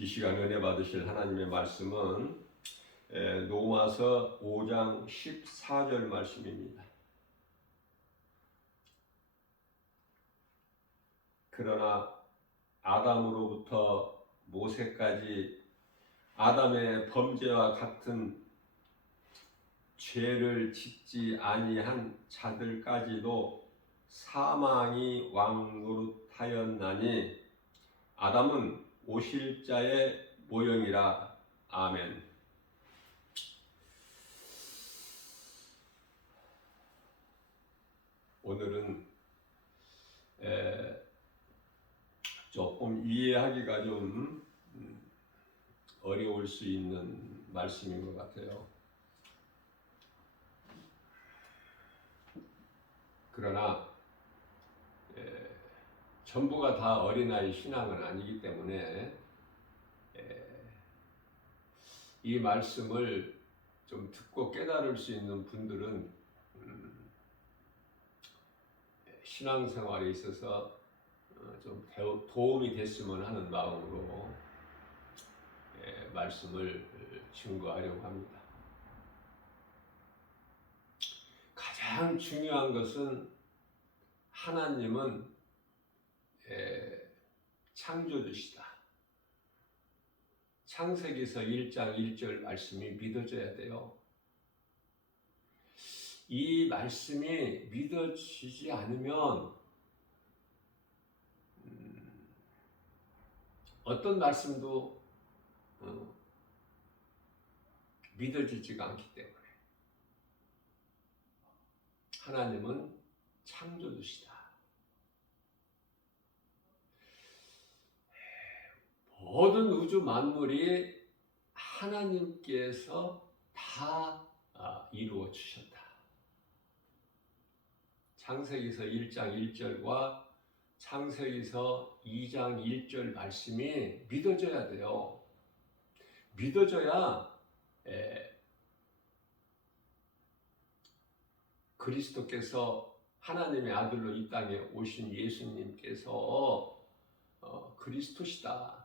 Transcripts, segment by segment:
이 시간 은혜 받으실 하나님의 말씀은 로마서 5장 14절 말씀입니다. 그러나 아담으로부터 모세까지 아담의 범죄와 같은 죄를 짓지 아니한 자들까지도 사망이 왕노릇하였나니 아담은 오실 자의 모형이라. 아멘. 오늘은 조금 이해하기가 좀 어려울 수 있는 말씀인 것 같아요. 그러나 전부가 다 어린아이 신앙은 아니기 때문에 이 말씀을 좀 듣고 깨달을 수 있는 분들은 신앙생활에 있어서 좀 도움이 됐으면 하는 마음으로 말씀을 증거하려고 합니다. 가장 중요한 것은 하나님은 창조주시다. 창세기서 1장 1절 말씀이 믿어져야 돼요. 이 말씀이 믿어지지 않으면 어떤 말씀도 믿어지지가 않기 때문에 하나님은 창조주시다. 모든 우주 만물이 하나님께서 다 이루어 주셨다. 창세기서 1장 1절과 창세기서 2장 1절 말씀이 믿어져야 돼요. 믿어져야 그리스도께서 하나님의 아들로 이 땅에 오신 예수님께서 그리스도시다.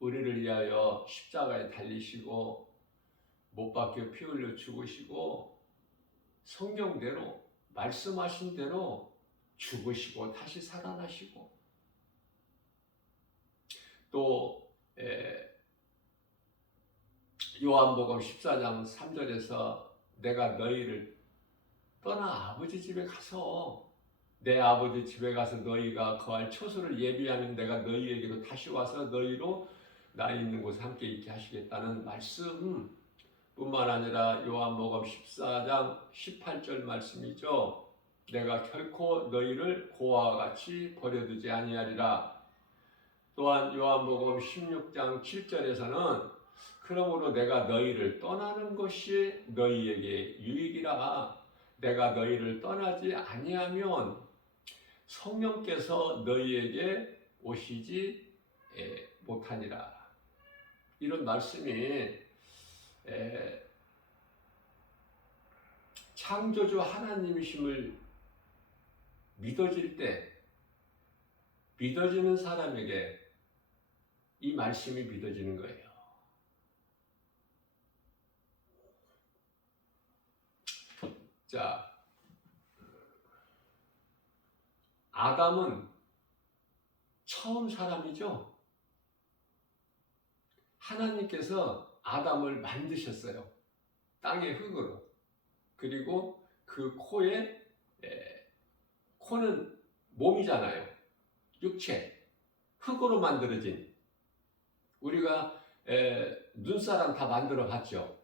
우리를 위하여 십자가에 달리시고 못 박혀 피 흘려 죽으시고 성경대로 말씀하신 대로 죽으시고 다시 살아나시고 또 요한복음 14장 3절에서 내가 너희를 떠나 아버지 집에 가서 내 아버지 집에 가서 너희가 거할 처소를 예비하면 내가 너희에게로 다시 와서 너희로 나 있는 곳에 함께 있게 하시겠다는 말씀 뿐만 아니라 요한복음 14장 18절 말씀이죠. 내가 결코 너희를 고아와 같이 버려두지 아니하리라. 또한 요한복음 16장 7절에서는 그러므로 내가 너희를 떠나는 것이 너희에게 유익이라. 내가 너희를 떠나지 아니하면 성령께서 너희에게 오시지 못하니라. 이런 말씀이 창조주 하나님이심을 믿어질 때 믿어지는 사람에게 이 말씀이 믿어지는 거예요. 자, 아담은 처음 사람이죠. 하나님께서 아담을 만드셨어요. 땅의 흙으로. 그리고 그 코에 코는 몸이잖아요. 육체. 흙으로 만들어진. 우리가 눈사람 다 만들어 봤죠.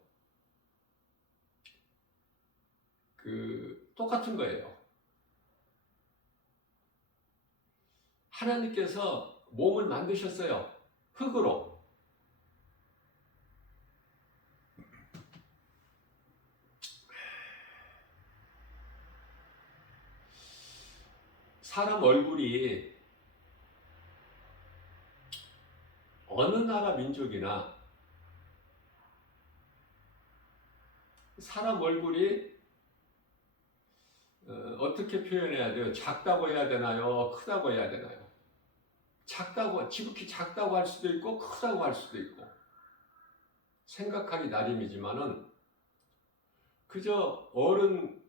똑같은 거예요. 하나님께서 몸을 만드셨어요. 흙으로. 사람 얼굴이 어느 나라 민족이나 사람 얼굴이 어떻게 표현해야 돼요? 작다고 해야 되나요? 크다고 해야 되나요? 지극히 작다고 할 수도 있고 크다고 할 수도 있고 생각하기 나름이지만은 그저 어른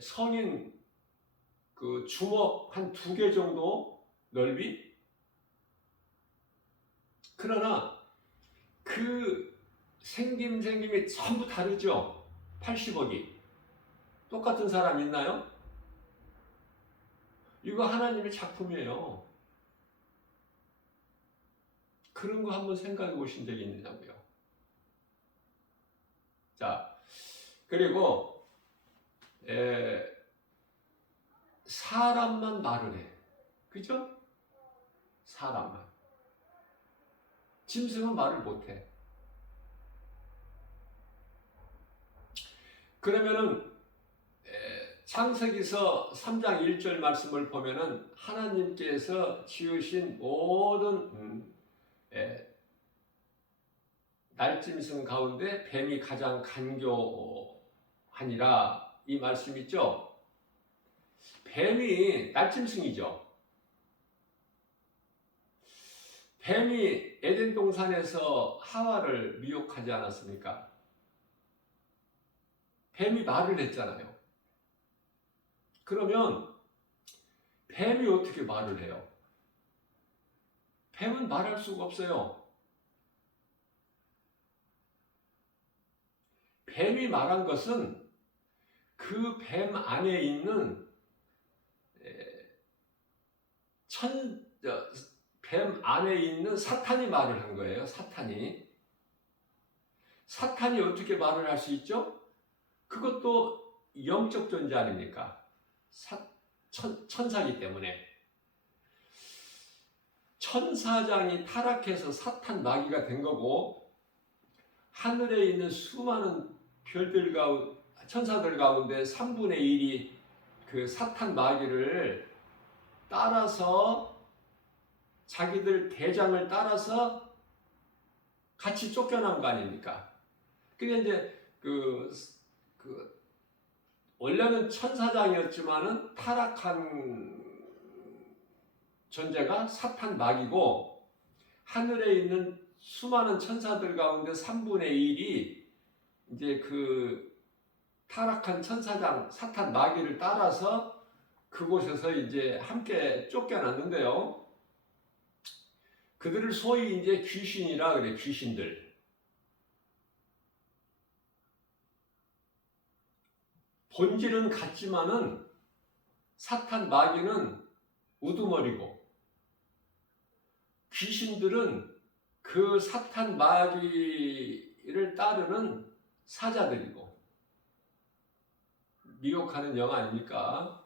성인 그 주먹 한 2개 정도 넓이? 그러나 그 생김이 전부 다르죠. 80억이 똑같은 사람 있나요? 이거 하나님의 작품이에요. 그런 거 한번 생각해 보신 적이 있느냐고요. 자, 그리고 사람만 말을 해. 그죠? 사람만. 짐승은 말을 못해. 그러면은 창세기서 3장 1절 말씀을 보면은 하나님께서 지으신 모든 날짐승 가운데 뱀이 가장 간교하니라 이 말씀 있죠? 뱀이 날짐승이죠. 뱀이 에덴 동산에서 하와를 미혹하지 않았습니까? 뱀이 말을 했잖아요. 그러면 뱀이 어떻게 말을 해요? 뱀은 말할 수가 없어요. 뱀이 말한 것은 그 뱀 안에 있는 뱀 안에 있는 사탄이 말을 한 거예요. 사탄이 어떻게 말을 할 수 있죠? 그것도 영적 존재 아닙니까? 천사기 때문에. 천사장이 타락해서 사탄 마귀가 된 거고 하늘에 있는 수많은 천사들 가운데 3분의 1이 그 사탄 마귀를 따라서 자기들 대장을 따라서 같이 쫓겨난 거 아닙니까? 근데 이제 원래는 천사장이었지만은 타락한 존재가 사탄 마귀고 하늘에 있는 수많은 천사들 가운데 3분의 1이 이제 그 타락한 천사장 사탄 마귀를 따라서 그곳에서 이제 함께 쫓겨났는데요. 그들을 소위 이제 귀신이라 그래, 귀신들. 본질은 같지만은 사탄 마귀는 우두머리고 귀신들은 그 사탄 마귀를 따르는 사자들이고 미혹하는 영 아닙니까?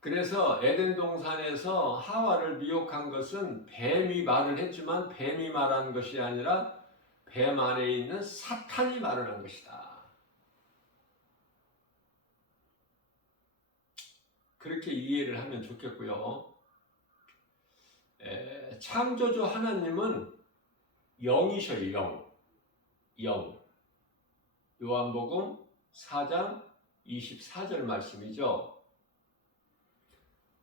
그래서 에덴 동산에서 하와를 미혹한 것은 뱀이 말을 했지만 뱀이 말한 것이 아니라 뱀 안에 있는 사탄이 말을 한 것이다. 그렇게 이해를 하면 좋겠고요. 창조주 하나님은 영이셔요. 영. 요한복음 4장 24절 말씀이죠.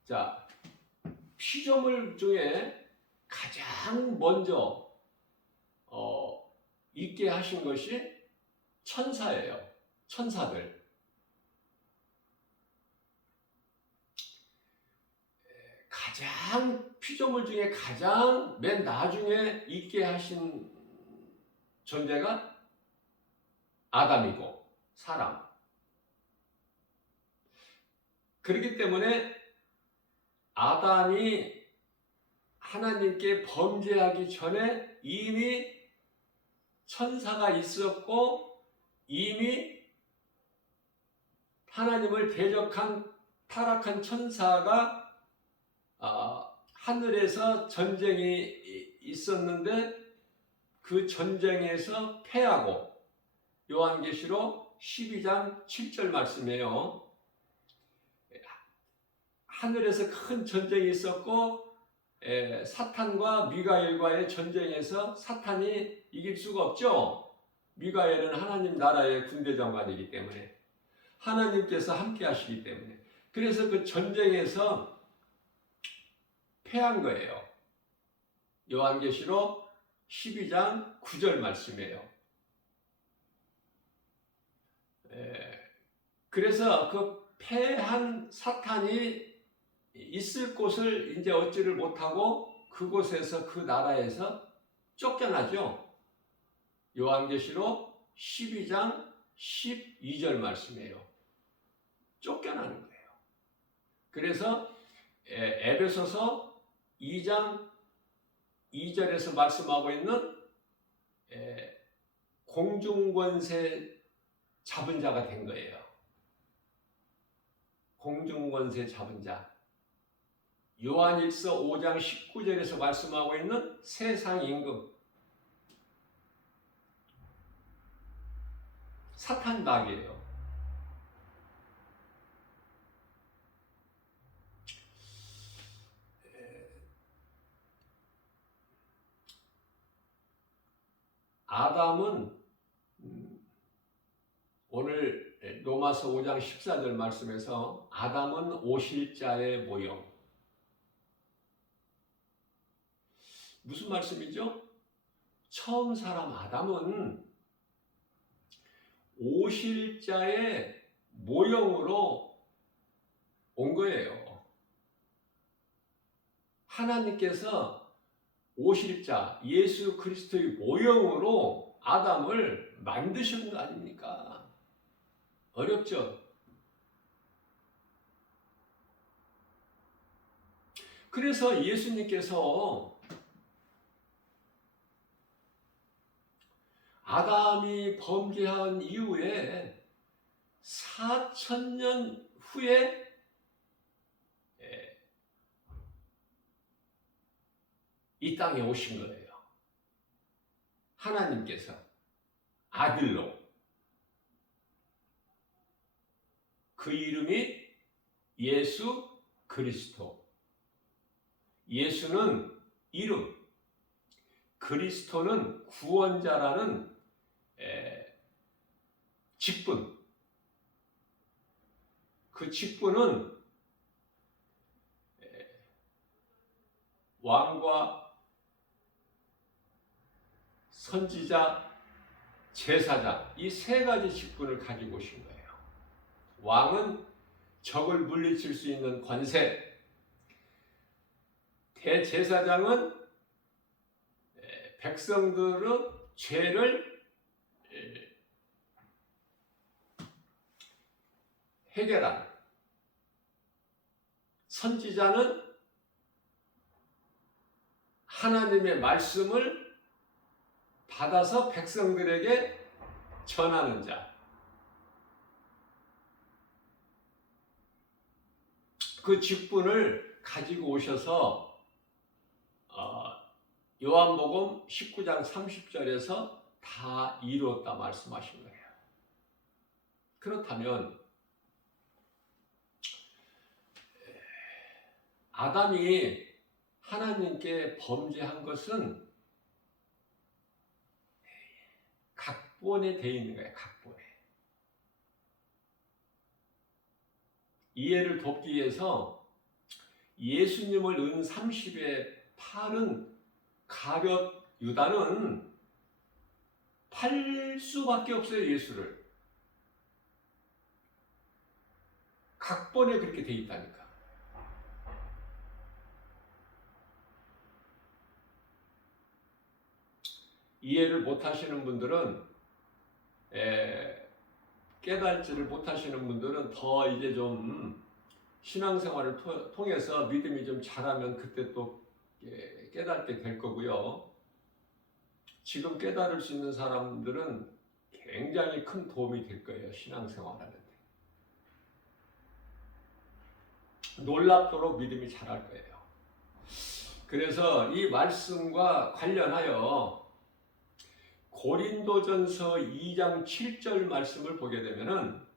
자, 피조물 중에 가장 먼저 있게 하신 것이 천사예요. 천사들. 피조물 중에 가장 맨 나중에 있게 하신 존재가 아담이고 사람. 그렇기 때문에 아담이 하나님께 범죄하기 전에 이미 천사가 있었고 이미 하나님을 대적한 타락한 천사가 하늘에서 전쟁이 있었는데 그 전쟁에서 패하고 요한계시록 12장 7절 말씀이에요. 하늘에서 큰 전쟁이 있었고 사탄과 미가엘과의 전쟁에서 사탄이 이길 수가 없죠. 미가엘은 하나님 나라의 군대 장관이기 때문에 하나님께서 함께 하시기 때문에 그래서 그 전쟁에서 패한 거예요. 요한계시록 12장 9절 말씀이에요. 그래서 그 패한 사탄이 있을 곳을 이제 얻지를 못하고 그곳에서 그 나라에서 쫓겨나죠. 요한계시록 12장 12절 말씀이에요. 쫓겨나는 거예요. 그래서 에베소서 2장 2절에서 말씀하고 있는 공중권세 잡은 자가 된 거예요. 공중권세 잡은 자. 요한일서 5장 19절에서 말씀하고 있는 세상 임금. 사탄 박이에요. 아담은 오늘 로마서 5장 14절 말씀에서 아담은 오실자의 모형. 무슨 말씀이죠? 처음 사람 아담은 오실자의 모형으로 온 거예요. 하나님께서 오실자 예수 그리스도의 모형으로 아담을 만드신 거 아닙니까? 어렵죠? 그래서 예수님께서 아담이 범죄한 이후에 4,000년 후에 이 땅에 오신 거예요. 하나님께서 아들로. 그 이름이 예수 그리스도. 예수는 이름, 그리스도는 구원자라는 직분. 그 직분은 왕과 선지자, 제사장, 이 세 가지 직분을 가지고 오신 거예요. 왕은 적을 물리칠 수 있는 권세, 대제사장은 백성들의 죄를 해결하는, 선지자는 하나님의 말씀을 받아서 백성들에게 전하는 자. 그 직분을 가지고 오셔서 요한복음 19장 30절에서 다 이루었다 말씀하신 거예요. 그렇다면 아담이 하나님께 범죄한 것은 각본에 되어 있는 거예요. 각본에. 이해를 돕기 위해서 예수님을 은 30의 팔은 가룟 유다는 팔 수밖에 없어요. 예수를. 각본에 그렇게 되어 있다니까. 이해를 못하시는 분들은 깨달지를 못하시는 분들은 더 이제 좀 신앙생활을 통해서 믿음이 좀 자라면 그때 또 깨닫게 될 거고요. 지금 깨달을 수 있는 사람들은 굉장히 큰 도움이 될 거예요. 신앙생활하는데. 놀랍도록 믿음이 자랄 거예요. 그래서 이 말씀과 관련하여 고린도전서 2장 7절 말씀을 보게 되면은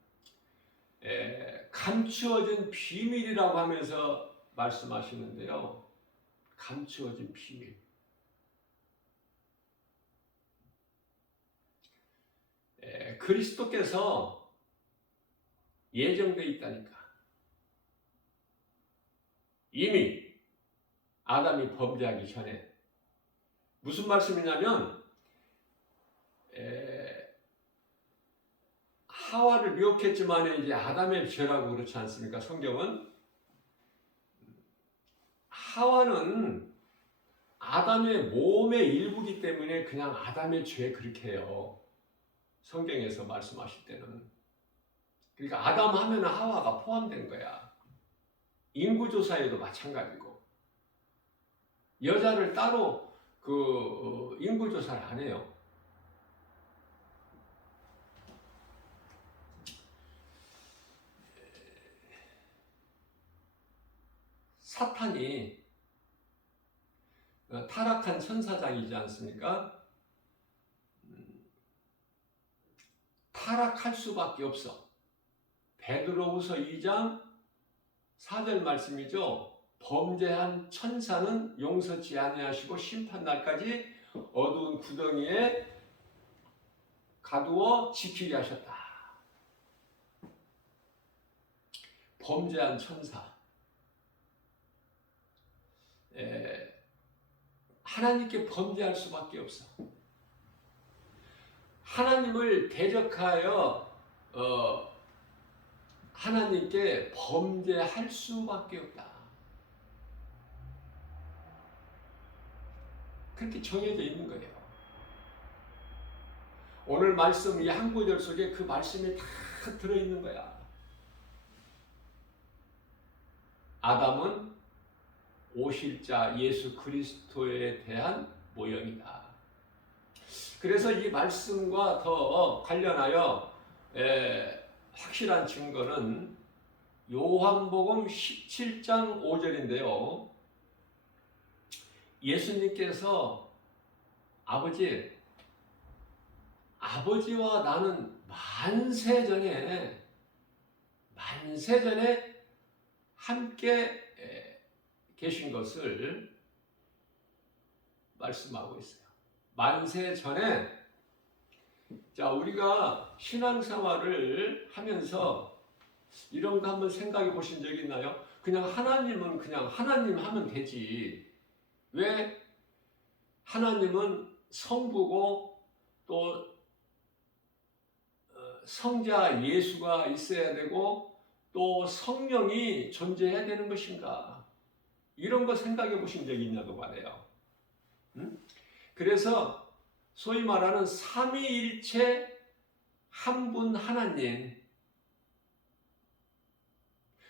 감추어진 비밀이라고 하면서 말씀하시는데요. 감추어진 비밀. 그리스도께서 예정되어 있다니까. 이미 아담이 범죄하기 전에. 무슨 말씀이냐면 하와를 미혹했지만 이제 아담의 죄라고 그렇지 않습니까? 성경은 하와는 아담의 몸의 일부기 때문에 그냥 아담의 죄 그렇게 해요. 성경에서 말씀하실 때는. 그러니까 아담 하면 하와가 포함된 거야. 인구조사에도 마찬가지고. 여자를 따로 인구조사를 안 해요. 사탄이 타락한 천사장이지 않습니까? 타락할 수밖에 없어. 베드로후서 2장 4절 말씀이죠. 범죄한 천사는 용서치 아니하시고 심판날까지 어두운 구덩이에 가두어 지키게 하셨다. 범죄한 천사. 하나님께 범죄할 수밖에 없어. 하나님을 대적하여 하나님께 범죄할 수밖에 없다. 그렇게 정해져 있는 거예요. 오늘 말씀 이 한 구절 속에 그 말씀이 다 들어있는 거야. 아담은 오실 자 예수 그리스도에 대한 모형이다. 그래서 이 말씀과 더 관련하여 확실한 증거는 요한복음 17장 5절인데요. 예수님께서 아버지와 나는 만세 전에 함께 계신 것을 말씀하고 있어요. 만세 전에. 자, 우리가 신앙생활을 하면서 이런 거 한번 생각해 보신 적 있나요? 그냥 하나님은 그냥 하나님 하면 되지. 왜? 하나님은 성부고 또 성자 예수가 있어야 되고 또 성령이 존재해야 되는 것인가? 이런 거 생각해 보신 적이 있냐고 말해요. 그래서 소위 말하는 삼위일체 한 분 하나님,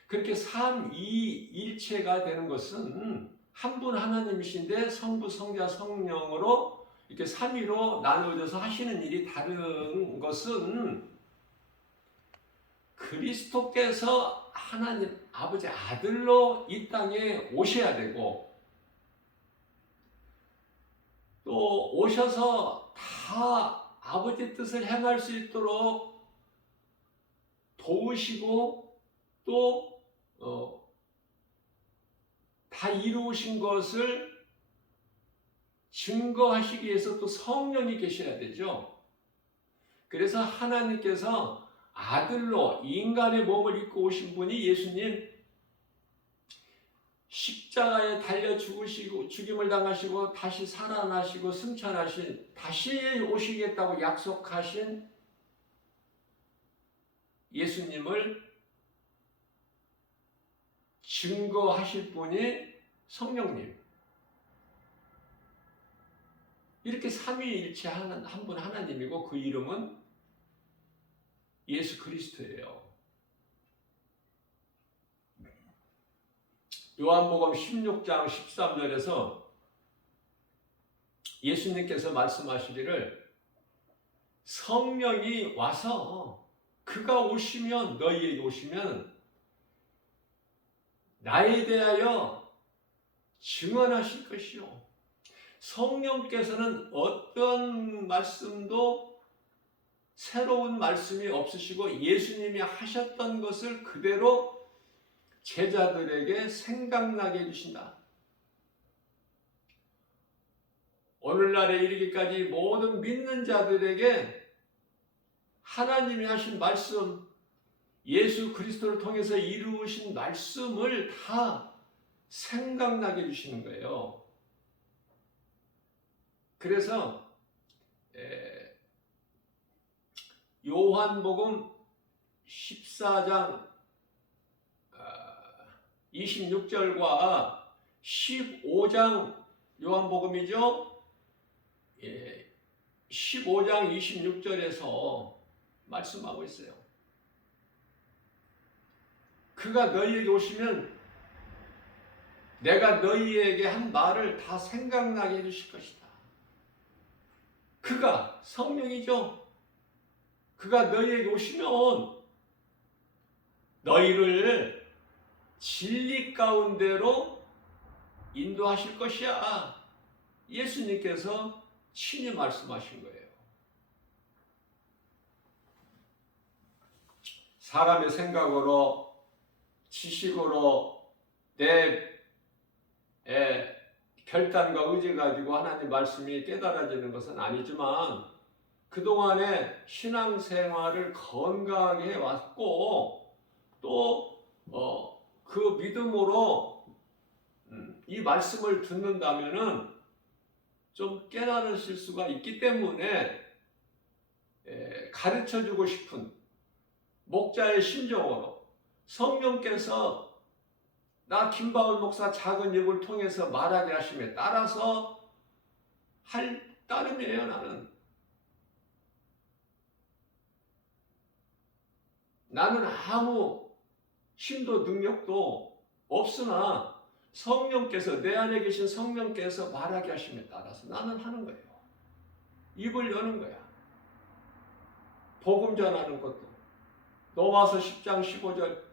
그렇게 삼위일체가 되는 것은 한 분 하나님이신데 성부, 성자, 성령으로 이렇게 삼위로 나누어져서 하시는 일이 다른 것은 그리스도께서 하나님 아버지 아들로 이 땅에 오셔야 되고 또 오셔서 다 아버지 뜻을 행할 수 있도록 도우시고 또 다 이루신 것을 증거하시기 위해서 또 성령이 계셔야 되죠. 그래서 하나님께서 아들로 인간의 몸을 입고 오신 분이 예수님, 십자가에 달려 죽으시고 죽임을 당하시고 다시 살아나시고 승천하신, 다시 오시겠다고 약속하신 예수님을 증거하실 분이 성령님. 이렇게 삼위일체 한 분 하나님이고 그 이름은 예수 그리스도예요. 요한복음 16장 13절에서 예수님께서 말씀하시기를 성령이 와서 그가 오시면, 너희에게 오시면 나에 대하여 증언하실 것이요. 성령께서는 어떤 말씀도 새로운 말씀이 없으시고 예수님이 하셨던 것을 그대로 제자들에게 생각나게 해주신다. 오늘날에 이르기까지 모든 믿는 자들에게 하나님이 하신 말씀, 예수 그리스도를 통해서 이루신 말씀을 다 생각나게 해주시는 거예요. 그래서 요한복음 14장 26절과 15장 요한복음이죠. 15장 26절에서 말씀하고 있어요. 그가 너희에게 오시면 내가 너희에게 한 말을 다 생각나게 해주실 것이다. 그가 성령이죠. 그가 너희에게 오시면 너희를 진리 가운데로 인도하실 것이야. 예수님께서 친히 말씀하신 거예요. 사람의 생각으로, 지식으로, 내 결단과 의지 가지고 하나님 말씀이 깨달아지는 것은 아니지만 그동안에 신앙생활을 건강하게 해왔고 또 그 믿음으로 이 말씀을 듣는다면은 좀 깨달으실 수가 있기 때문에 가르쳐주고 싶은 목자의 심정으로 성령께서 나 김바울 목사 작은 입을 통해서 말하게 하심에 따라서 할 따름이에요. 나는 아무 힘도 능력도 없으나 성령께서 내 안에 계신 성령께서 말하게 하심에 따라서 나는 하는 거예요. 입을 여는 거야. 복음 전하는 것도. 로마서 10장 15절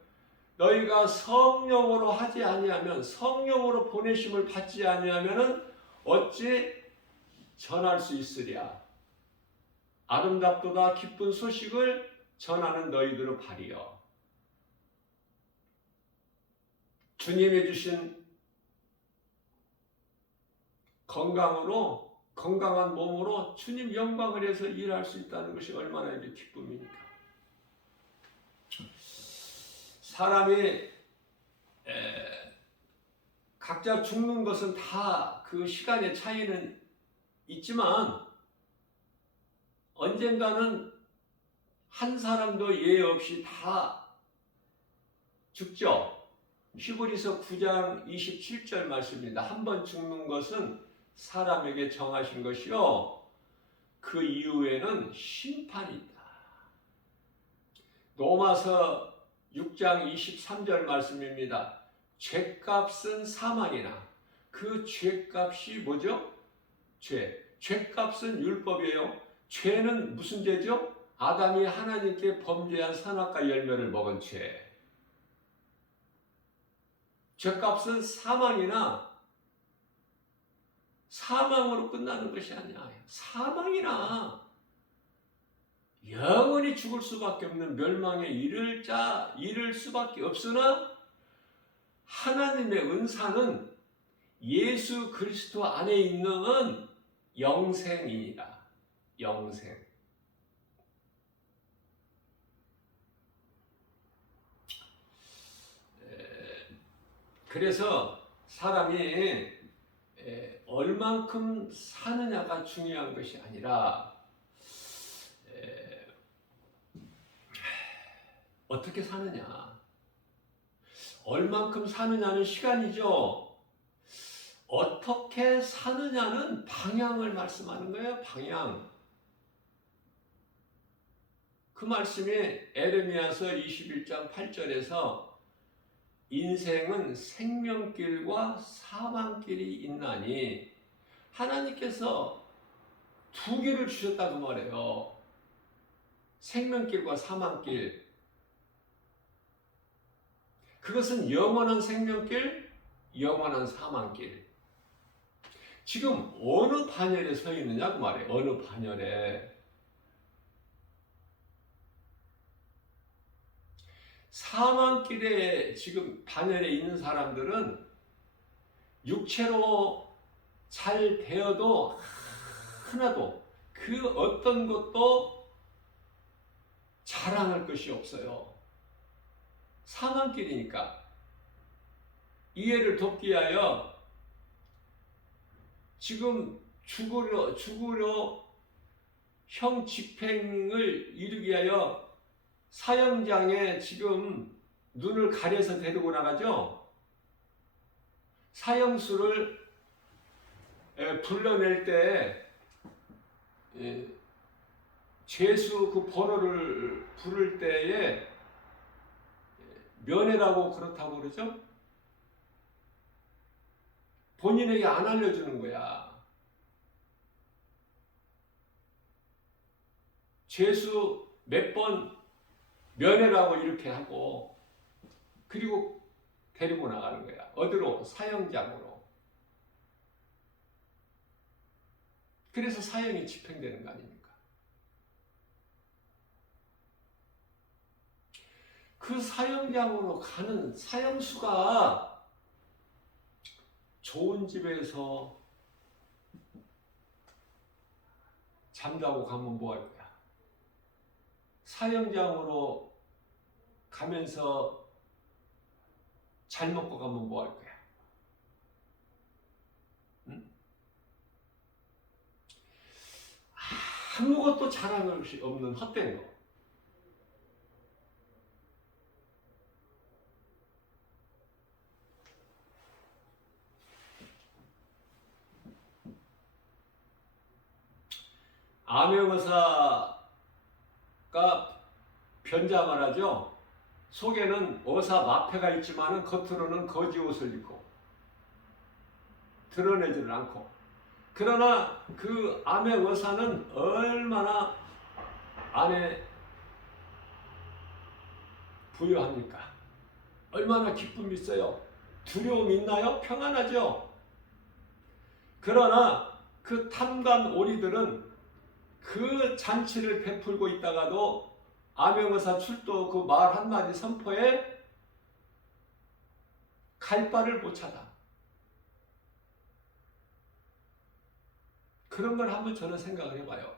너희가 성령으로 하지 아니하면 성령으로 보내심을 받지 아니하면은 어찌 전할 수 있으랴. 아름답도다 기쁜 소식을 전하는 너희들의 발이여. 주님이 주신 건강한 몸으로 주님 영광을 위해서 일할 수 있다는 것이 얼마나 이게 기쁨입니까? 사람이 각자 죽는 것은 다 그 시간의 차이는 있지만 언젠가는 한 사람도 예외 없이 다 죽죠. 히브리서 9장 27절 말씀입니다. 한 번 죽는 것은 사람에게 정하신 것이요 그 이후에는 심판이 있다. 로마서 6장 23절 말씀입니다. 죄값은 사망이나 그 죄값이 뭐죠? 죄값은 율법이에요. 죄는 무슨 죄죠? 아담이 하나님께 범죄한 선악과 열매를 먹은 죄. 죄값은 사망이나 사망으로 끝나는 것이 아니야. 사망이나 영원히 죽을 수밖에 없는 멸망에 이를 수밖에 없으나 하나님의 은사는 예수 그리스도 안에 있는 영생입니다. 영생. 그래서 사람이 얼만큼 사느냐가 중요한 것이 아니라 어떻게 사느냐. 얼만큼 사느냐는 시간이죠. 어떻게 사느냐는 방향을 말씀하는 거예요. 방향. 그 말씀이 에레미야서 21장 8절에서 인생은 생명길과 사망길이 있나니 하나님께서 두 길을 주셨다고 말해요. 생명길과 사망길. 그것은 영원한 생명길, 영원한 사망길. 지금 어느 반열에 서 있느냐고 말해요. 어느 반열에. 사망길에 지금 반열에 있는 사람들은 육체로 잘 되어도 하나도 그 어떤 것도 자랑할 것이 없어요. 사망길이니까. 이해를 돕기 위하여 지금 죽으려 형 집행을 이루기 위하여 사형장에 지금 눈을 가려서 데리고 나가죠. 사형수를 불러낼 때 죄수 그 번호를 부를 때에 면회라고 그렇다고 그러죠. 본인에게 안 알려주는 거야. 죄수 몇 번 면회라고 이렇게 하고 그리고 데리고 나가는 거야. 어디로? 사형장으로. 그래서 사형이 집행되는 거 아닙니까? 그 사형장으로 가는 사형수가 좋은 집에서 잠자고 가면 뭐 할 거야? 사형장으로 가면서 잘 먹고 가면 뭐 할 거야? 응? 아무것도 자랑할 것이 없는 헛된 거. 암행어사가 변장을 하죠. 속에는 어사 마패가 있지만 겉으로는 거지 옷을 입고 드러내지를 않고, 그러나 그 암행어사는 얼마나 안에 부유합니까? 얼마나 기쁨이 있어요? 두려움이 있나요? 평안하죠? 그러나 그 탐관 오리들은 그 잔치를 베풀고 있다가도 암행어사 출도 그 말 한마디 선포에 갈 바를 못 찾아. 그런 걸 한번 저는 생각을 해봐요.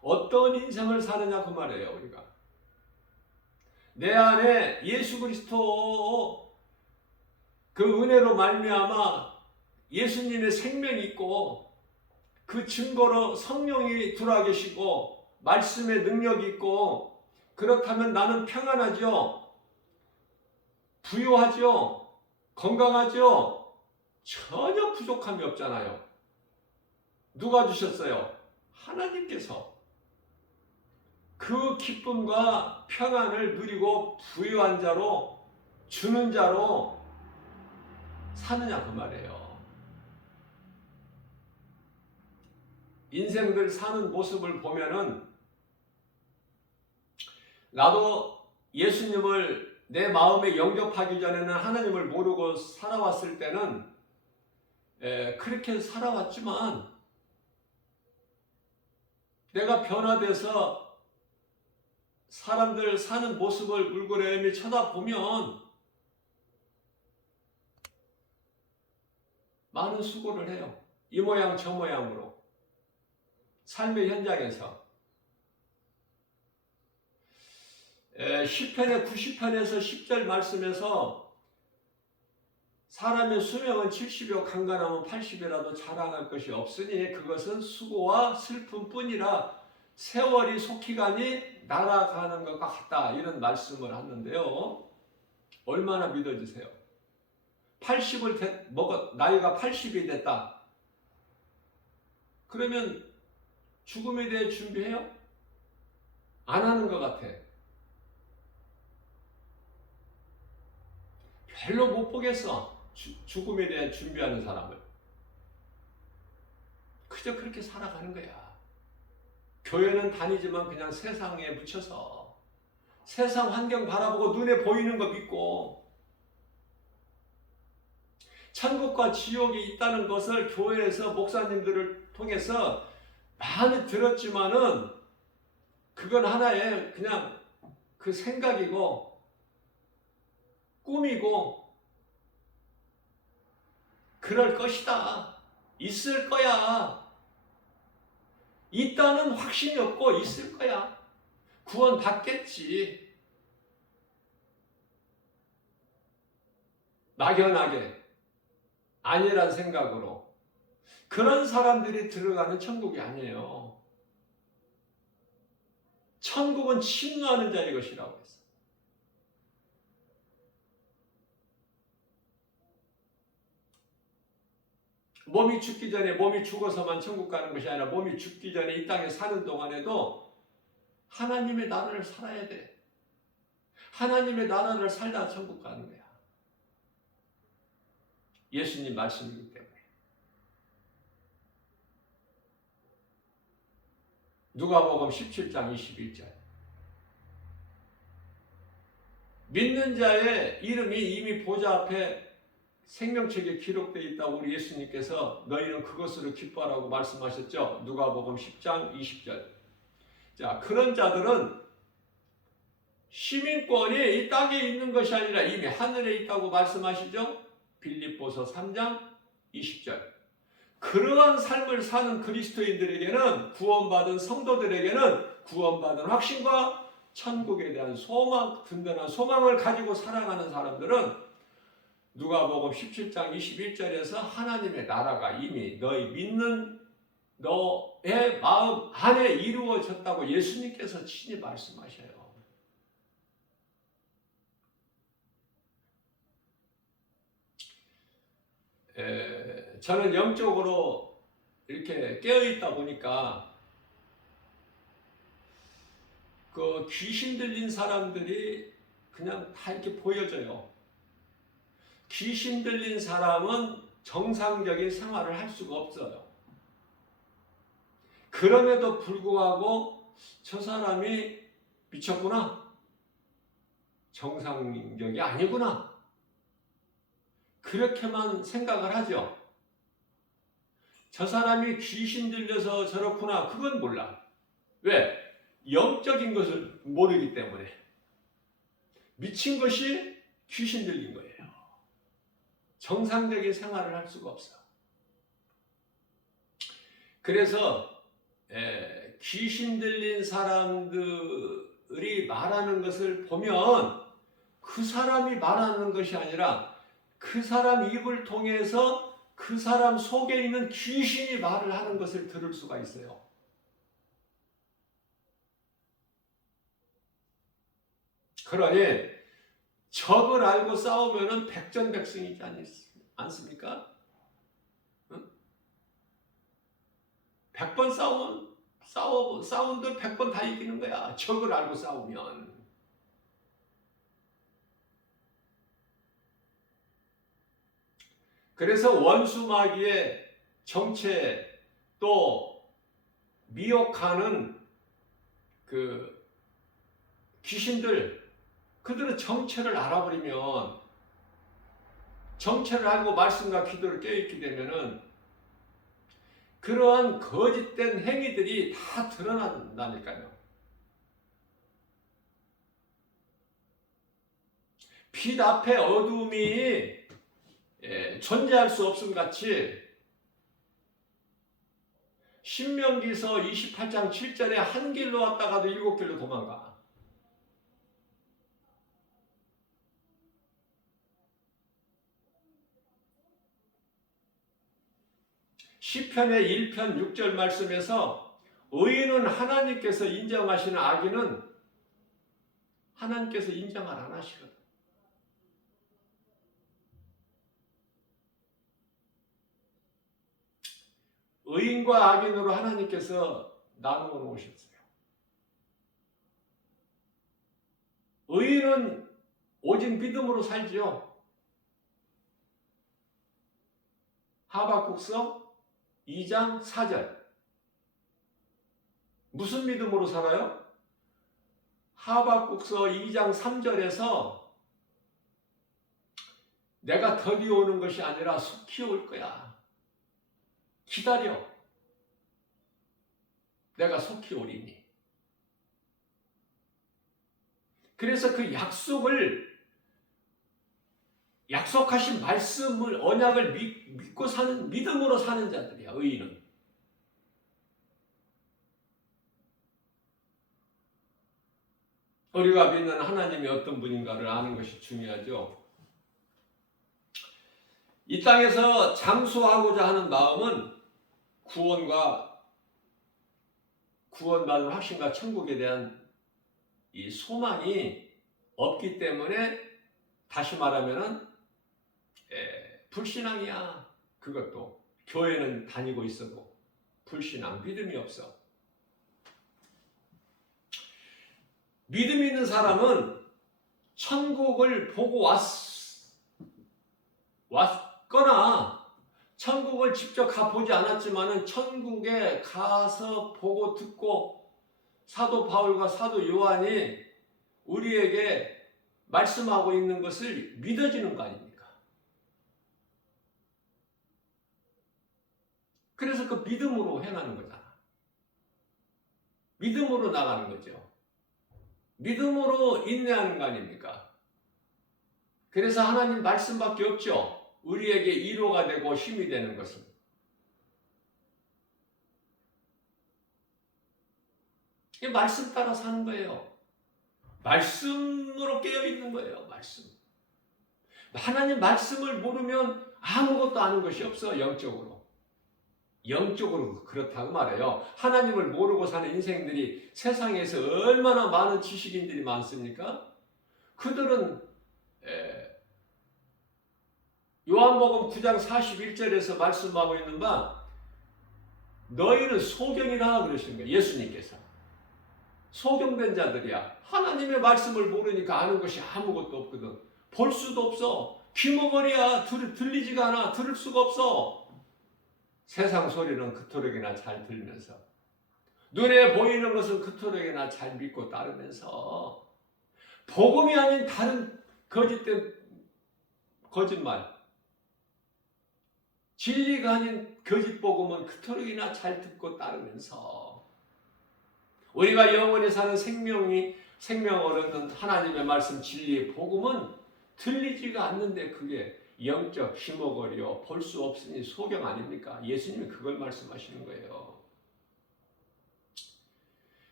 어떤 인생을 사느냐 그 말이에요. 우리가 내 안에 예수 그리스도 그 은혜로 말미암아 예수님의 생명이 있고 그 증거로 성령이 들어와 계시고 말씀의 능력이 있고, 그렇다면 나는 평안하죠? 부유하죠? 건강하죠? 전혀 부족함이 없잖아요. 누가 주셨어요? 하나님께서. 그 기쁨과 평안을 누리고 부유한 자로, 주는 자로 사느냐 그 말이에요. 인생들 사는 모습을 보면은 나도 예수님을 내 마음에 영접하기 전에는 하나님을 모르고 살아왔을 때는 그렇게 살아왔지만, 내가 변화돼서 사람들 사는 모습을 물그레미 쳐다보면 많은 수고를 해요. 이 모양 저 모양으로 삶의 현장에서. 시편의 90편에서 10절 말씀에서 사람의 수명은 70이요 강간하면 80이라도 자랑할 것이 없으니 그것은 수고와 슬픔뿐이라 세월이 속히가니 날아가는 것과 같다, 이런 말씀을 하는데요. 얼마나 믿어지세요? 80을 나이가 80이 됐다. 그러면 죽음에 대해 준비해요? 안 하는 것 같아. 별로 못 보겠어. 죽음에 대한 준비하는 사람을. 그저 그렇게 살아가는 거야. 교회는 다니지만 그냥 세상에 묻혀서 세상 환경 바라보고 눈에 보이는 거 믿고, 천국과 지옥이 있다는 것을 교회에서 목사님들을 통해서 많이 들었지만은 그건 하나의 그냥 그 생각이고 꿈이고, 그럴 것이다, 있을 거야, 있다는 확신이 없고 있을 거야, 구원 받겠지. 막연하게 아니란 생각으로 그런 사람들이 들어가는 천국이 아니에요. 천국은 침노하는 자의 것이라고 했어요. 몸이 죽기 전에, 몸이 죽어서만 천국 가는 것이 아니라 몸이 죽기 전에 이 땅에 사는 동안에도 하나님의 나라를 살아야 돼. 하나님의 나라를 살다 천국 가는 거야. 예수님 말씀이기 때문에. 누가복음 17장 21절. 믿는 자의 이름이 이미 보좌 앞에 생명책에 기록되어 있다고 우리 예수님께서 너희는 그것으로 기뻐하라고 말씀하셨죠. 누가복음 10장 20절. 자, 그런 자들은 시민권이 이 땅에 있는 것이 아니라 이미 하늘에 있다고 말씀하시죠. 빌립보서 3장 20절. 그러한 삶을 사는 그리스도인들에게는, 구원받은 성도들에게는 구원받은 확신과 천국에 대한 소망, 든든한 소망을 가지고 살아가는 사람들은 누가복음 17장 21절에서 하나님의 나라가 이미 너희 믿는 너의 마음 안에 이루어졌다고 예수님께서 친히 말씀하셔요. 저는 영적으로 이렇게 깨어있다 보니까 그 귀신 들린 사람들이 그냥 다 이렇게 보여져요. 귀신 들린 사람은 정상적인 생활을 할 수가 없어요. 그럼에도 불구하고 저 사람이 미쳤구나. 정상적이 아니구나. 그렇게만 생각을 하죠. 저 사람이 귀신 들려서 저렇구나. 그건 몰라. 왜? 영적인 것을 모르기 때문에. 미친 것이 귀신 들린 거예요. 정상적인 생활을 할 수가 없어. 그래서 귀신 들린 사람들이 말하는 것을 보면 그 사람이 말하는 것이 아니라 그 사람 입을 통해서 그 사람 속에 있는 귀신이 말을 하는 것을 들을 수가 있어요. 그러니 적을 알고 싸우면은 백전백승이지 않습니까? 응? 100번 싸운들 100번 다 이기는 거야. 적을 알고 싸우면. 그래서 원수마귀의 정체 또 미혹하는 그 귀신들, 그들의 정체를 알아버리면, 정체를 알고 말씀과 기도를 깨어있게 되면은 그러한 거짓된 행위들이 다 드러난다니까요. 빛 앞에 어둠이 존재할 수 없음 같이 신명기서 28장 7절에 한 길로 왔다가도 7길로 도망가. 시편의 1편 6절 말씀에서 의인은 하나님께서 인정하시는 악인은 하나님께서 인정을 안 하시거든. 의인과 악인으로 하나님께서 나누어 놓으셨어요. 의인은 오직 믿음으로 살지요. 하박국서 2장 4절. 무슨 믿음으로 살아요? 하박국서 2장 3절에서 내가 더디 오는 것이 아니라 속히 올 거야. 기다려. 내가 속히 오리니. 그래서 그 약속하신 말씀을, 언약을 믿고 사는, 믿음으로 사는 자들이야, 의인은. 우리가 믿는 하나님이 어떤 분인가를 아는 것이 중요하죠. 이 땅에서 장수하고자 하는 마음은 구원받은 확신과 천국에 대한 이 소망이 없기 때문에 다시 말하면은 불신앙이야. 그것도 교회는 다니고 있어도 불신앙, 믿음이 없어. 믿음 있는 사람은 천국을 보고 왔거나 천국을 직접 가보지 않았지만은 천국에 가서 보고 듣고 사도 바울과 사도 요한이 우리에게 말씀하고 있는 것을 믿어지는 거 아닙니까? 그래서 그 믿음으로 행하는 거잖아. 믿음으로 나가는 거죠. 믿음으로 인내하는 거 아닙니까? 그래서 하나님 말씀밖에 없죠. 우리에게 위로가 되고 힘이 되는 것은. 이 말씀 따라 사는 거예요. 말씀으로 깨어있는 거예요. 말씀. 하나님 말씀을 모르면 아무것도 아는 것이 없어. 영적으로 그렇다고 말해요. 하나님을 모르고 사는 인생들이 세상에서 얼마나 많은 지식인들이 많습니까? 그들은 요한복음 9장 41절에서 말씀하고 있는 바 너희는 소경이라 그러시는 거예요. 예수님께서. 소경된 자들이야. 하나님의 말씀을 모르니까 아는 것이 아무것도 없거든. 볼 수도 없어. 귀머거리야. 들리지가 않아. 들을 수가 없어. 세상 소리는 그토록이나 잘 들으면서 눈에 보이는 것은 그토록이나 잘 믿고 따르면서 복음이 아닌 다른 거짓말 진리가 아닌 거짓 복음은 그토록이나 잘 듣고 따르면서 우리가 영원히 사는 생명을 얻는 하나님의 말씀 진리의 복음은 들리지가 않는데 그게 영적 힘어거리요 볼 수 없으니 소경 아닙니까? 예수님이 그걸 말씀하시는 거예요.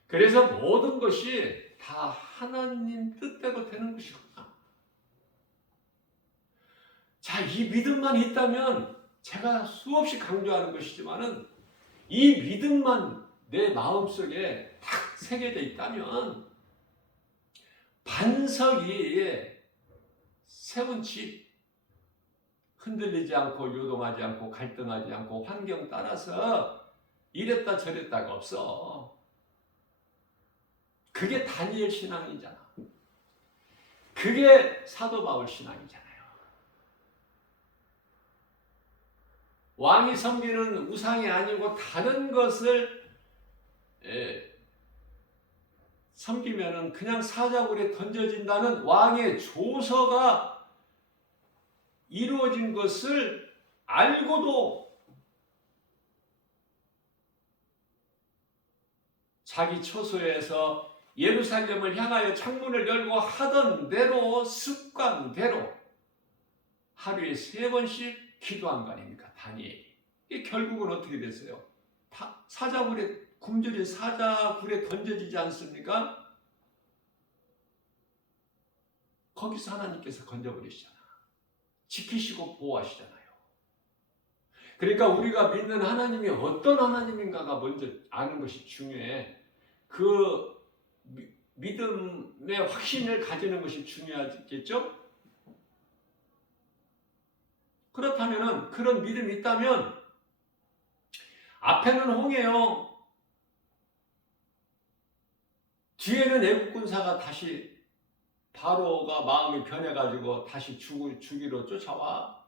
그래서 모든 것이 다 하나님 뜻대로 되는 것이구나. 자, 이 믿음만 있다면 제가 수없이 강조하는 것이지만은 이 믿음만 내 마음속에 탁 새겨져 있다면 반석 위에 세운 집 흔들리지 않고 요동하지 않고 갈등하지 않고 환경 따라서 이랬다 저랬다가 없어. 그게 다니엘 신앙이잖아. 그게 사도 바울 신앙이잖아요. 왕이 섬기는 우상이 아니고 다른 것을 섬기면은 그냥 사자굴에 던져진다는 왕의 조서가 이루어진 것을 알고도 자기 처소에서 예루살렘을 향하여 창문을 열고 하던 대로 습관대로 하루에 3번씩 기도한 거 아닙니까? 다니엘이. 이게 결국은 어떻게 됐어요? 사자굴에 굶주린 사자굴에 던져지지 않습니까? 거기서 하나님께서 건져버리시잖아. 지키시고 보호하시잖아요. 그러니까 우리가 믿는 하나님이 어떤 하나님인가가 먼저 아는 것이 중요해. 그 믿음의 확신을 가지는 것이 중요하겠죠? 그렇다면 그런 믿음이 있다면 앞에는 홍해요. 뒤에는 애국 군사가 다시 바로가 마음이 변해가지고 다시 죽이러 쫓아와.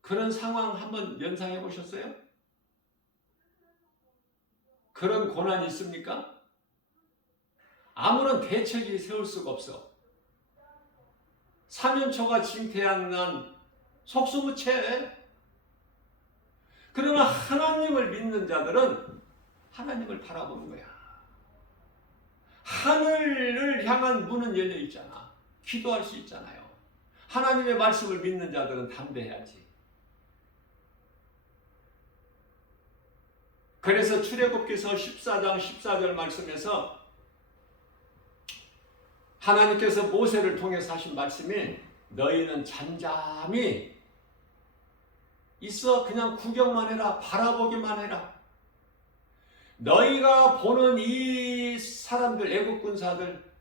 그런 상황 한번 연상해 보셨어요? 그런 고난이 있습니까? 아무런 대책이 세울 수가 없어. 사면초가 징태양난 속수무책. 그러나 하나님을 믿는 자들은 하나님을 바라보는 거야. 하늘을 향한 문은 열려 있잖아. 기도할 수 있잖아요. 하나님의 말씀을 믿는 자들은 담대해야지. 그래서 출애굽기서 14장 14절 말씀에서 하나님께서 모세를 통해서 하신 말씀이 너희는 잠잠히 있어. 그냥 구경만 해라. 바라보기만 해라. 너희가 보는 이 사람들, 애국 군사들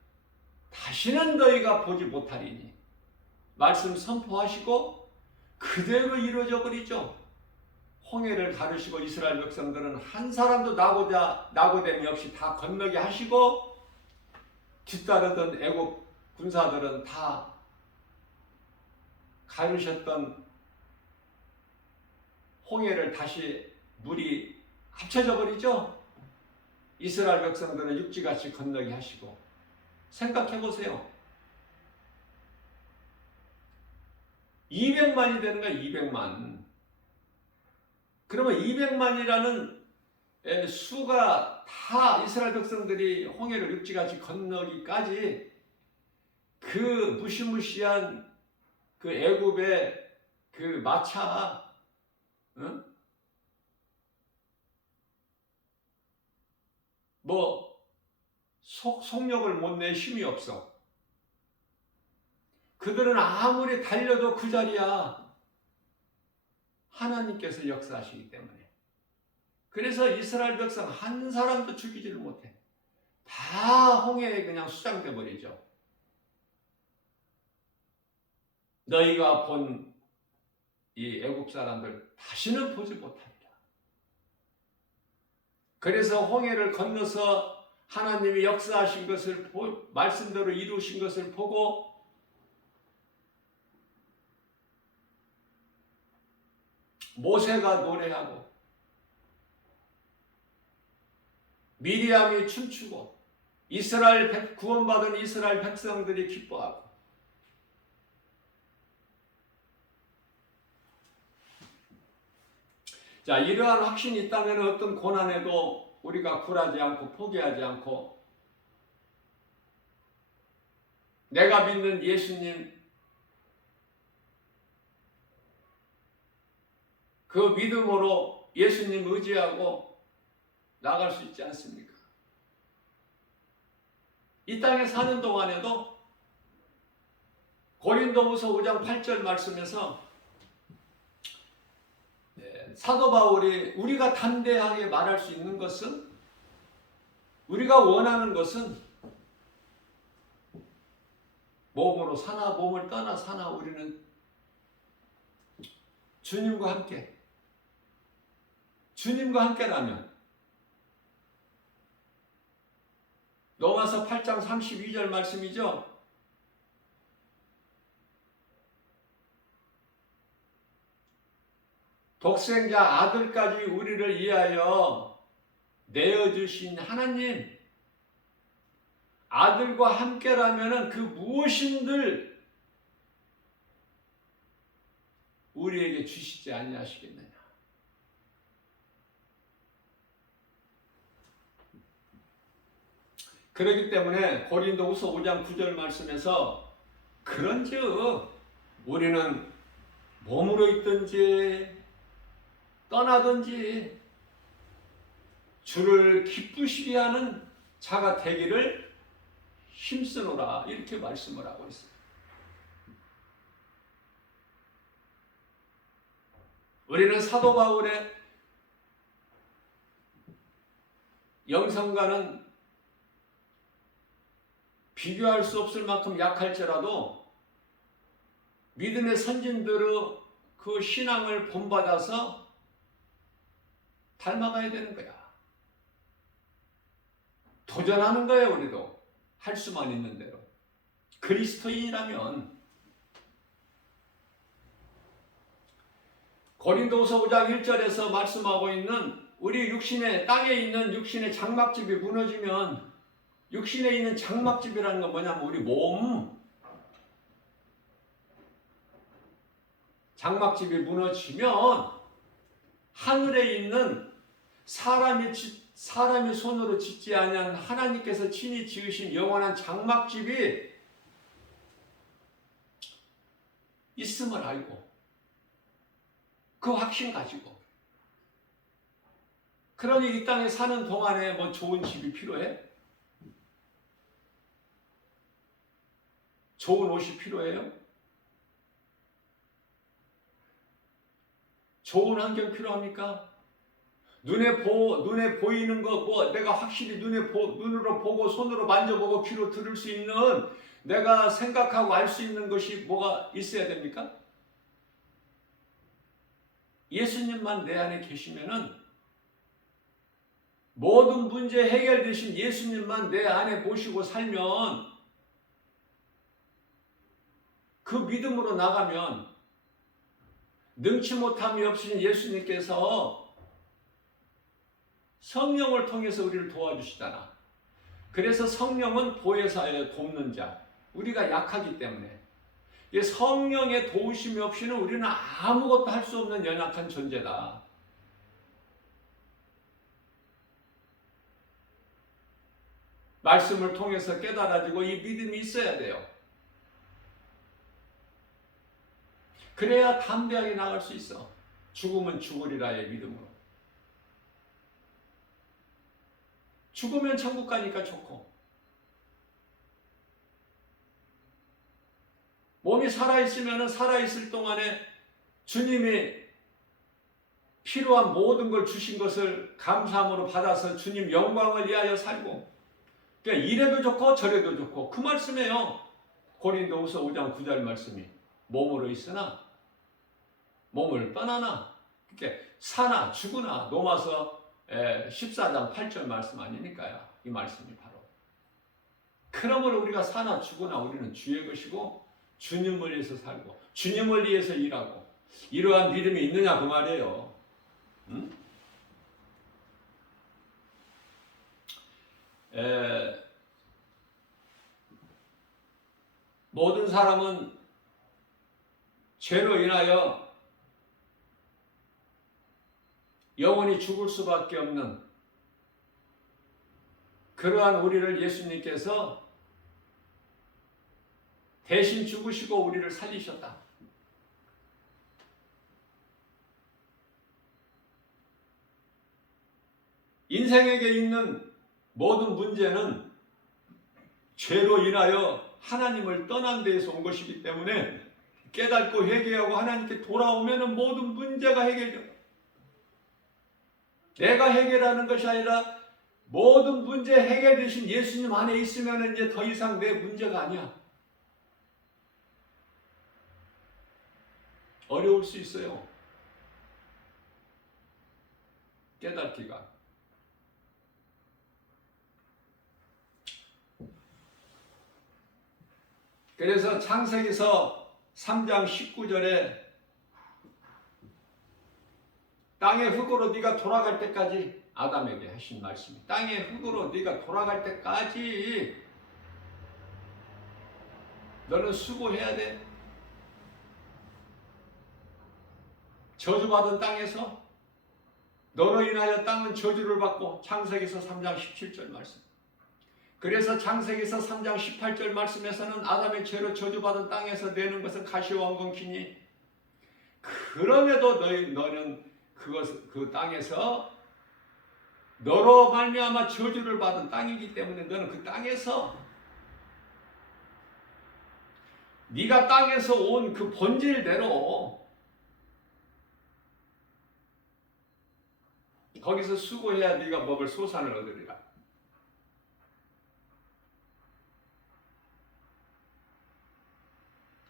다시는 너희가 보지 못하리니 말씀 선포하시고 그대로 이루어져 버리죠. 홍해를 가르시고 이스라엘 백성들은 한 사람도 낙오됨이 없이 다 건너게 하시고 뒤따르던 애국 군사들은 다 가르셨던 홍해를 다시 물이 합쳐져 버리죠. 이스라엘 백성들은 육지같이 건너게 하시고. 생각해 보세요. 200만이 되는 거야. 200만. 그러면 200만이라는 수가 다 이스라엘 백성들이 홍해를 육지같이 건너기까지 그 무시무시한 그 애굽의 그 마차, 응? 뭐 속력을 못 내 힘이 없어. 그들은 아무리 달려도 그 자리야. 하나님께서 역사하시기 때문에. 그래서 이스라엘 백성 한 사람도 죽이지를 못해. 다 홍해에 그냥 수장돼 버리죠. 너희가 본 이 애굽 사람들 다시는 보지 못합니다. 그래서 홍해를 건너서 하나님이 역사하신 것을 말씀대로 이루신 것을 보고 모세가 노래하고 미리암이 춤추고 구원받은 이스라엘 백성들이 기뻐하고. 자, 이러한 확신이 있다면 어떤 고난에도 우리가 굴하지 않고 포기하지 않고 내가 믿는 예수님, 그 믿음으로 예수님 의지하고 나갈 수 있지 않습니까? 이 땅에 사는 동안에도 고린도후서 5장 8절 말씀에서 사도 바울이 우리가 담대하게 말할 수 있는 것은, 우리가 원하는 것은 몸으로 사나 몸을 떠나 사나 우리는 주님과 함께라면. 로마서 8장 32절 말씀이죠. 독생자 아들까지 우리를 위하여 내어주신 하나님, 아들과 함께라면 그 무엇인들 우리에게 주시지 아니하시겠느냐. 그렇기 때문에 고린도후서 5장 9절 말씀에서 그런즉 우리는 몸으로 있든지 떠나든지 주를 기쁘시게 하는 자가 되기를 힘쓰노라, 이렇게 말씀을 하고 있어요. 우리는 사도 바울의 영성과는 비교할 수 없을 만큼 약할지라도 믿음의 선진들의 그 신앙을 본받아서 닮아가야 되는 거야. 도전하는 거예요. 우리도 할 수만 있는 대로. 그리스도인이라면. 고린도후서 5장 1절에서 말씀하고 있는 우리 땅에 있는 육신의 장막집이 무너지면, 육신에 있는 장막집이라는 건 뭐냐면 우리 몸, 장막집이 무너지면 하늘에 있는 사람이 손으로 짓지 아니한 하나님께서 친히 지으신 영원한 장막집이 있음을 알고 그 확신 가지고. 그러니 이 땅에 사는 동안에 뭐 좋은 집이 필요해? 좋은 옷이 필요해요? 좋은 환경 필요합니까? 눈에 보이는 거, 내가 확실히 눈으로 보고 손으로 만져보고 귀로 들을 수 있는, 내가 생각하고 알 수 있는 것이 뭐가 있어야 됩니까? 예수님만 내 안에 계시면은, 모든 문제 해결되신 예수님만 내 안에 모시고 살면, 그 믿음으로 나가면 능치 못함이 없으신 예수님께서 성령을 통해서 우리를 도와주시잖아. 그래서 성령은 보혜사여 돕는 자. 우리가 약하기 때문에. 성령의 도우심이 없이는 우리는 아무것도 할 수 없는 연약한 존재다. 말씀을 통해서 깨달아지고 이 믿음이 있어야 돼요. 그래야 담대하게 나갈 수 있어. 죽으면 죽으리라의 믿음으로. 죽으면 천국 가니까 좋고, 몸이 살아있으면 살아있을 동안에 주님이 필요한 모든 걸 주신 것을 감사함으로 받아서 주님 영광을 위하여 살고, 그러니까 이래도 좋고 저래도 좋고, 그 말씀이에요. 고린도후서 5장 9절 말씀이. 몸으로 있으나 몸을 떠나나, 그러니까 사나 죽으나, 로마서 14장 8절 말씀 아니니까요. 이 말씀이 바로. 그러므로 우리가 사나 죽으나 우리는 주의 것이고 주님을 위해서 살고 주님을 위해서 일하고, 이러한 믿음이 있느냐 그 말이에요. 응? 모든 사람은 죄로 인하여 영원히 죽을 수밖에 없는 그러한 우리를 예수님께서 대신 죽으시고 우리를 살리셨다. 인생에게 있는 모든 문제는 죄로 인하여 하나님을 떠난 데에서 온 것이기 때문에 깨닫고 회개하고 하나님께 돌아오면 모든 문제가 해결돼요. 내가 해결하는 것이 아니라 모든 문제 해결되신 예수님 안에 있으면 이제 더 이상 내 문제가 아니야. 어려울 수 있어요. 깨닫기가. 그래서 창세기서 3장 19절에 땅의 흙으로 네가 돌아갈 때까지, 아담에게 하신 말씀이, 땅의 흙으로 네가 돌아갈 때까지 너는 수고해야 돼. 저주받은 땅에서 너로 인하여 땅은 저주를 받고, 창세기서 3장 17절 말씀. 그래서 창세기서 3장 18절 말씀에서는 아담의 죄로 저주받은 땅에서 내는 것은 가시와 엉겅퀴니, 그럼에도 너는 그 땅에서 너로 말미암아 저주를 받은 땅이기 때문에 너는 그 땅에서, 네가 땅에서 온 그 본질대로 거기서 수고해야 네가 먹을 소산을 얻으리라.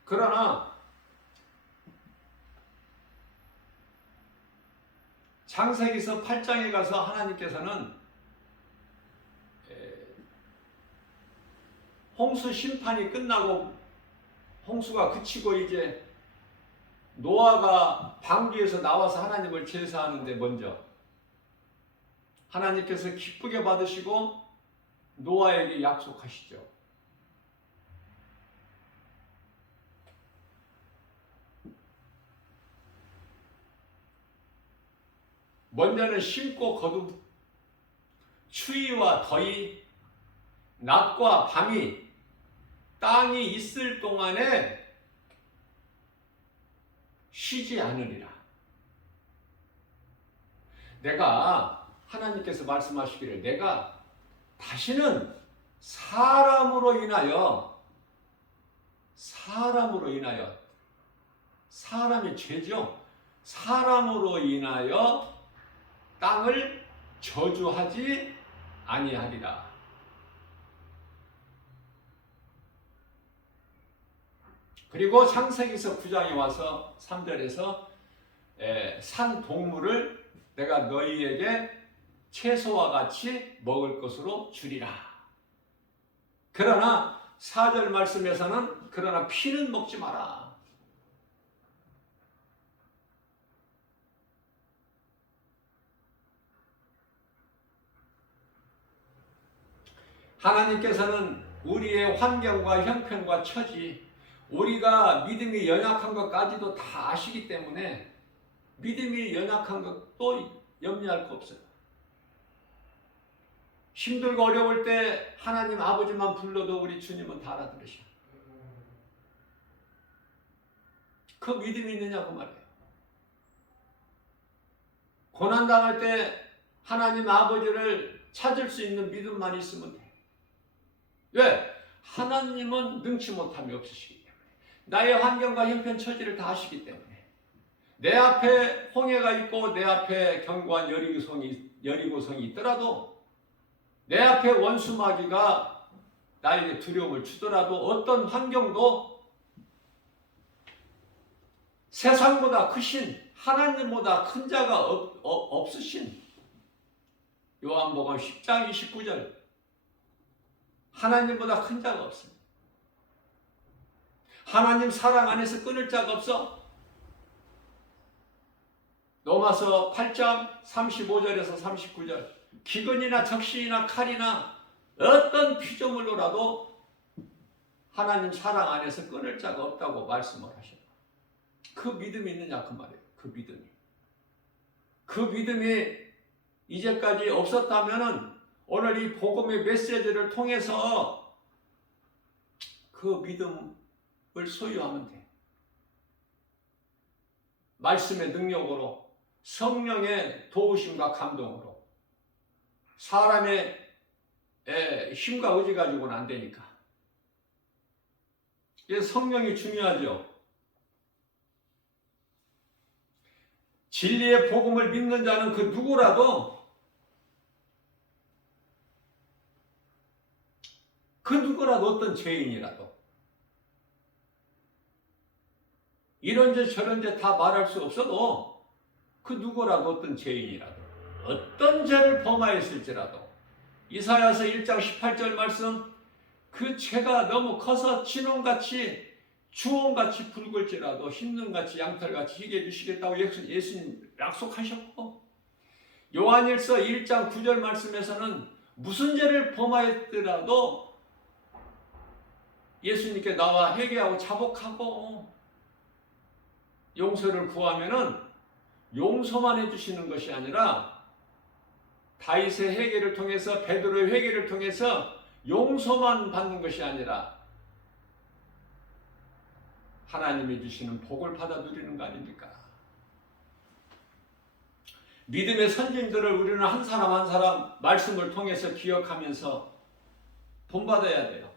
그러나 창세기서 8장에 가서 하나님께서는 홍수 심판이 끝나고 홍수가 그치고 이제 노아가 방주에서 나와서 하나님을 제사하는데, 먼저 하나님께서 기쁘게 받으시고 노아에게 약속하시죠. 먼저는 심고 거둠, 추위와 더위, 낮과 밤이 땅이 있을 동안에 쉬지 않으리라. 내가, 하나님께서 말씀하시기를, 내가 다시는 사람으로 인하여 사람의 죄죠. 사람으로 인하여 땅을 저주하지 아니하리라. 그리고 창세기서 9장에 와서 3절에서 산 동물을 내가 너희에게 채소와 같이 먹을 것으로 주리라. 그러나 4절 말씀에서는 그러나 피는 먹지 마라. 하나님께서는 우리의 환경과 형편과 처지, 우리가 믿음이 연약한 것까지도 다 아시기 때문에 믿음이 연약한 것도 염려할 거 없어요. 힘들고 어려울 때 하나님 아버지만 불러도 우리 주님은 다 알아들으셔. 그 믿음이 있느냐고 말이에요. 고난당할 때 하나님 아버지를 찾을 수 있는 믿음만 있으면 돼. 왜? 하나님은 능치 못함이 없으시기 때문에, 나의 환경과 형편 처지를 다 아시기 때문에, 내 앞에 홍해가 있고 내 앞에 견고한 여리고성이 있더라도, 내 앞에 원수마귀가 나에게 두려움을 주더라도, 어떤 환경도 세상보다 크신, 하나님보다 큰 자가 없으신, 요한복음 10장 29절, 하나님보다 큰 자가 없습니다. 하나님 사랑 안에서 끊을 자가 없어. 로마서 8장 35절에서 39절, 기근이나 적신이나 칼이나 어떤 피조물로라도 하나님 사랑 안에서 끊을 자가 없다고 말씀을 하셔요. 그 믿음이 있느냐 그 말이에요. 그 믿음이 이제까지 없었다면은 오늘 이 복음의 메시지를 통해서 그 믿음을 소유하면 돼. 말씀의 능력으로, 성령의 도우심과 감동으로. 사람의 힘과 의지 가지고는 안 되니까. 성령이 중요하죠. 진리의 복음을 믿는 자는 그 누구라도, 어떤 죄인이라도, 이런죄 저런죄 다 말할 수 없어도, 그 누구라도 어떤 죄인이라도, 어떤 죄를 범하였을지라도, 이사야서 1장 18절 말씀, 그 죄가 너무 커서 진홍같이 주홍같이 붉을지라도 흰눈같이 양털같이 희게 해주시겠다고 예수님 약속하셨고, 요한일서 1장 9절 말씀에서는 무슨 죄를 범하였더라도 예수님께 나와 회개하고 자복하고 용서를 구하면은 용서만 해주시는 것이 아니라, 다윗의 회개를 통해서, 베드로의 회개를 통해서 용서만 받는 것이 아니라 하나님이 주시는 복을 받아 누리는 거 아닙니까? 믿음의 선진들을 우리는 한 사람 한 사람 말씀을 통해서 기억하면서 본받아야 돼요.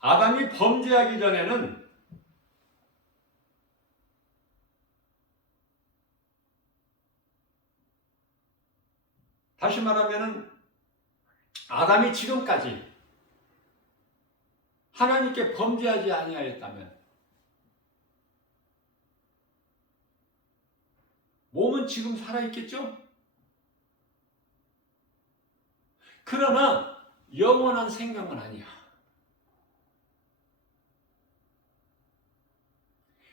아담이 범죄하기 전에는 다시 말하면 아담이 지금까지 하나님께 범죄하지 아니하였다면 몸은 지금 살아있겠죠? 그러나 영원한 생명은 아니야.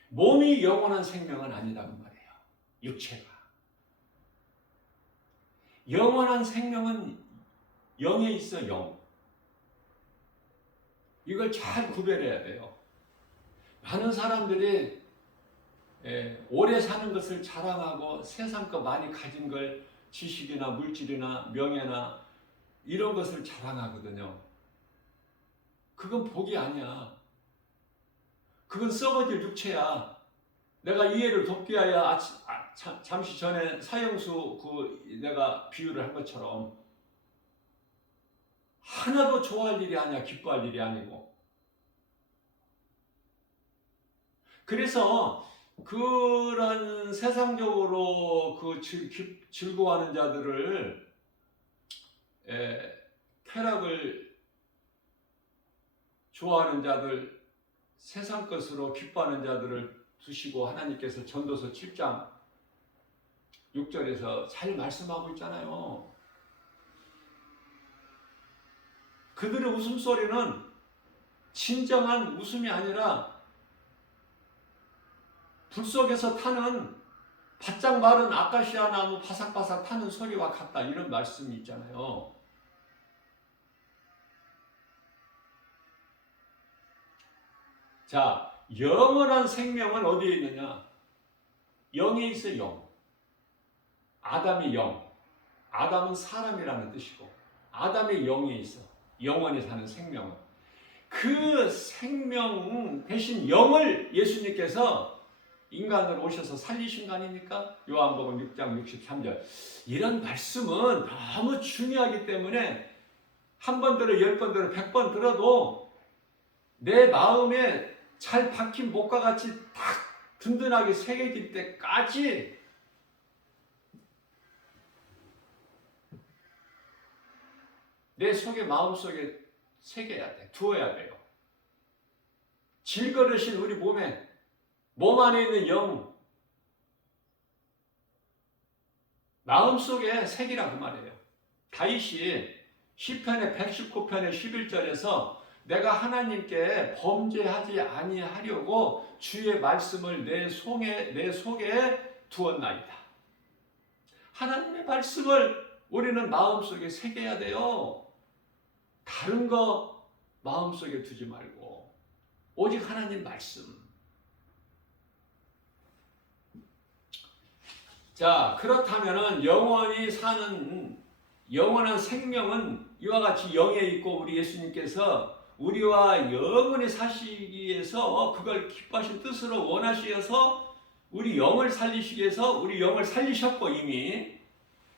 몸이 영원한 생명은 아니라는 말이에요. 육체가. 영원한 생명은 영에 있어, 영. 이걸 잘 구별해야 돼요. 많은 사람들이 오래 사는 것을 자랑하고 세상 거 많이 가진 걸, 지식이나 물질이나 명예나 이런 것을 자랑하거든요. 그건 복이 아니야. 그건 썩어질 육체야. 내가 이해를 돕기 위하여 잠시 전에 사형수 내가 비유를 한 것처럼, 하나도 좋아할 일이 아니야. 기뻐할 일이 아니고. 그래서 그런 세상적으로 즐거워하는 자들을 쾌락을 좋아하는 자들, 세상 것으로 기뻐하는 자들을 두시고 하나님께서 전도서 7장 6절에서 잘 말씀하고 있잖아요. 그들의 웃음소리는 진정한 웃음이 아니라 불 속에서 타는 바짝 마른 아카시아 나무 바삭바삭 타는 소리와 같다. 이런 말씀이 있잖아요. 자, 영원한 생명은 어디에 있느냐? 영에 있어. 영. 아담의 영. 아담은 사람이라는 뜻이고 아담의 영에 있어. 영원히 사는 생명은. 그 생명 대신 영을 예수님께서 인간으로 오셔서 살리신 거 아닙니까? 요한복음 6장 63절. 이런 말씀은 너무 중요하기 때문에 한 번 들어 10번 들어 100번 들어도 내 마음에 잘 박힌 목과 같이 딱 든든하게 새겨질 때까지 내 속에 마음속에 새겨야 돼. 두어야 돼요. 질그릇인 우리 몸에 몸 안에 있는 영 마음속에 새기라 그 말이에요. 다윗이 시편의 119편의 11절에서 내가 하나님께 범죄하지 아니하려고 주의 말씀을 내 속에 두었나이다. 하나님의 말씀을 우리는 마음속에 새겨야 돼요. 다른 거 마음속에 두지 말고 오직 하나님 말씀. 자, 그렇다면은 영원히 사는 영원한 생명은 이와 같이 영에 있고 우리 예수님께서 우리와 영원히 사시기 위해서 그걸 기뻐하신 뜻으로 원하시어서 우리 영을 살리시기 위해서 우리 영을 살리셨고 이미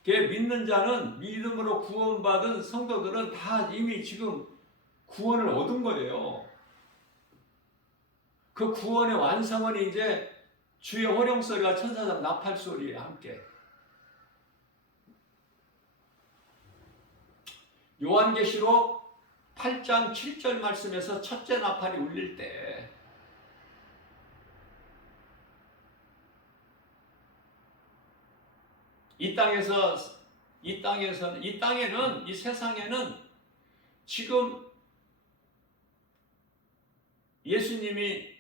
믿는 자는 믿음으로 구원받은 성도들은 다 이미 지금 구원을 얻은 거예요. 그 구원의 완성은 이제 주의 호령소리와 천사장 나팔소리에 함께. 요한계시록 8장 7절 말씀에서 첫째 나팔이 울릴 때 이 땅에는 이 세상에는 지금 예수님이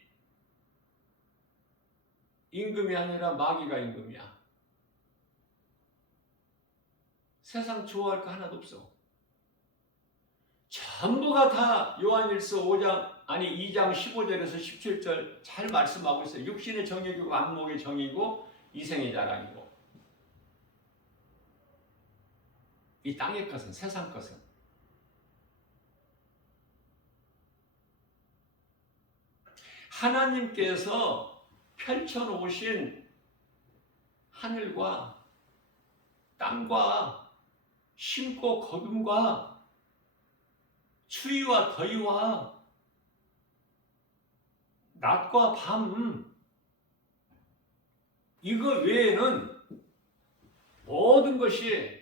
임금이 아니라 마귀가 임금이야. 세상 좋아할 거 하나도 없어. 전부가 다 요한일서 2장 15절에서 17절 잘 말씀하고 있어요. 육신의 정욕이고 안목의 정이고 이생의 자랑이고. 이 땅의 것은, 세상 것은. 하나님께서 펼쳐놓으신 하늘과 땅과 심고 거둠과 추위와 더위와 낮과 밤 이거 외에는 모든 것이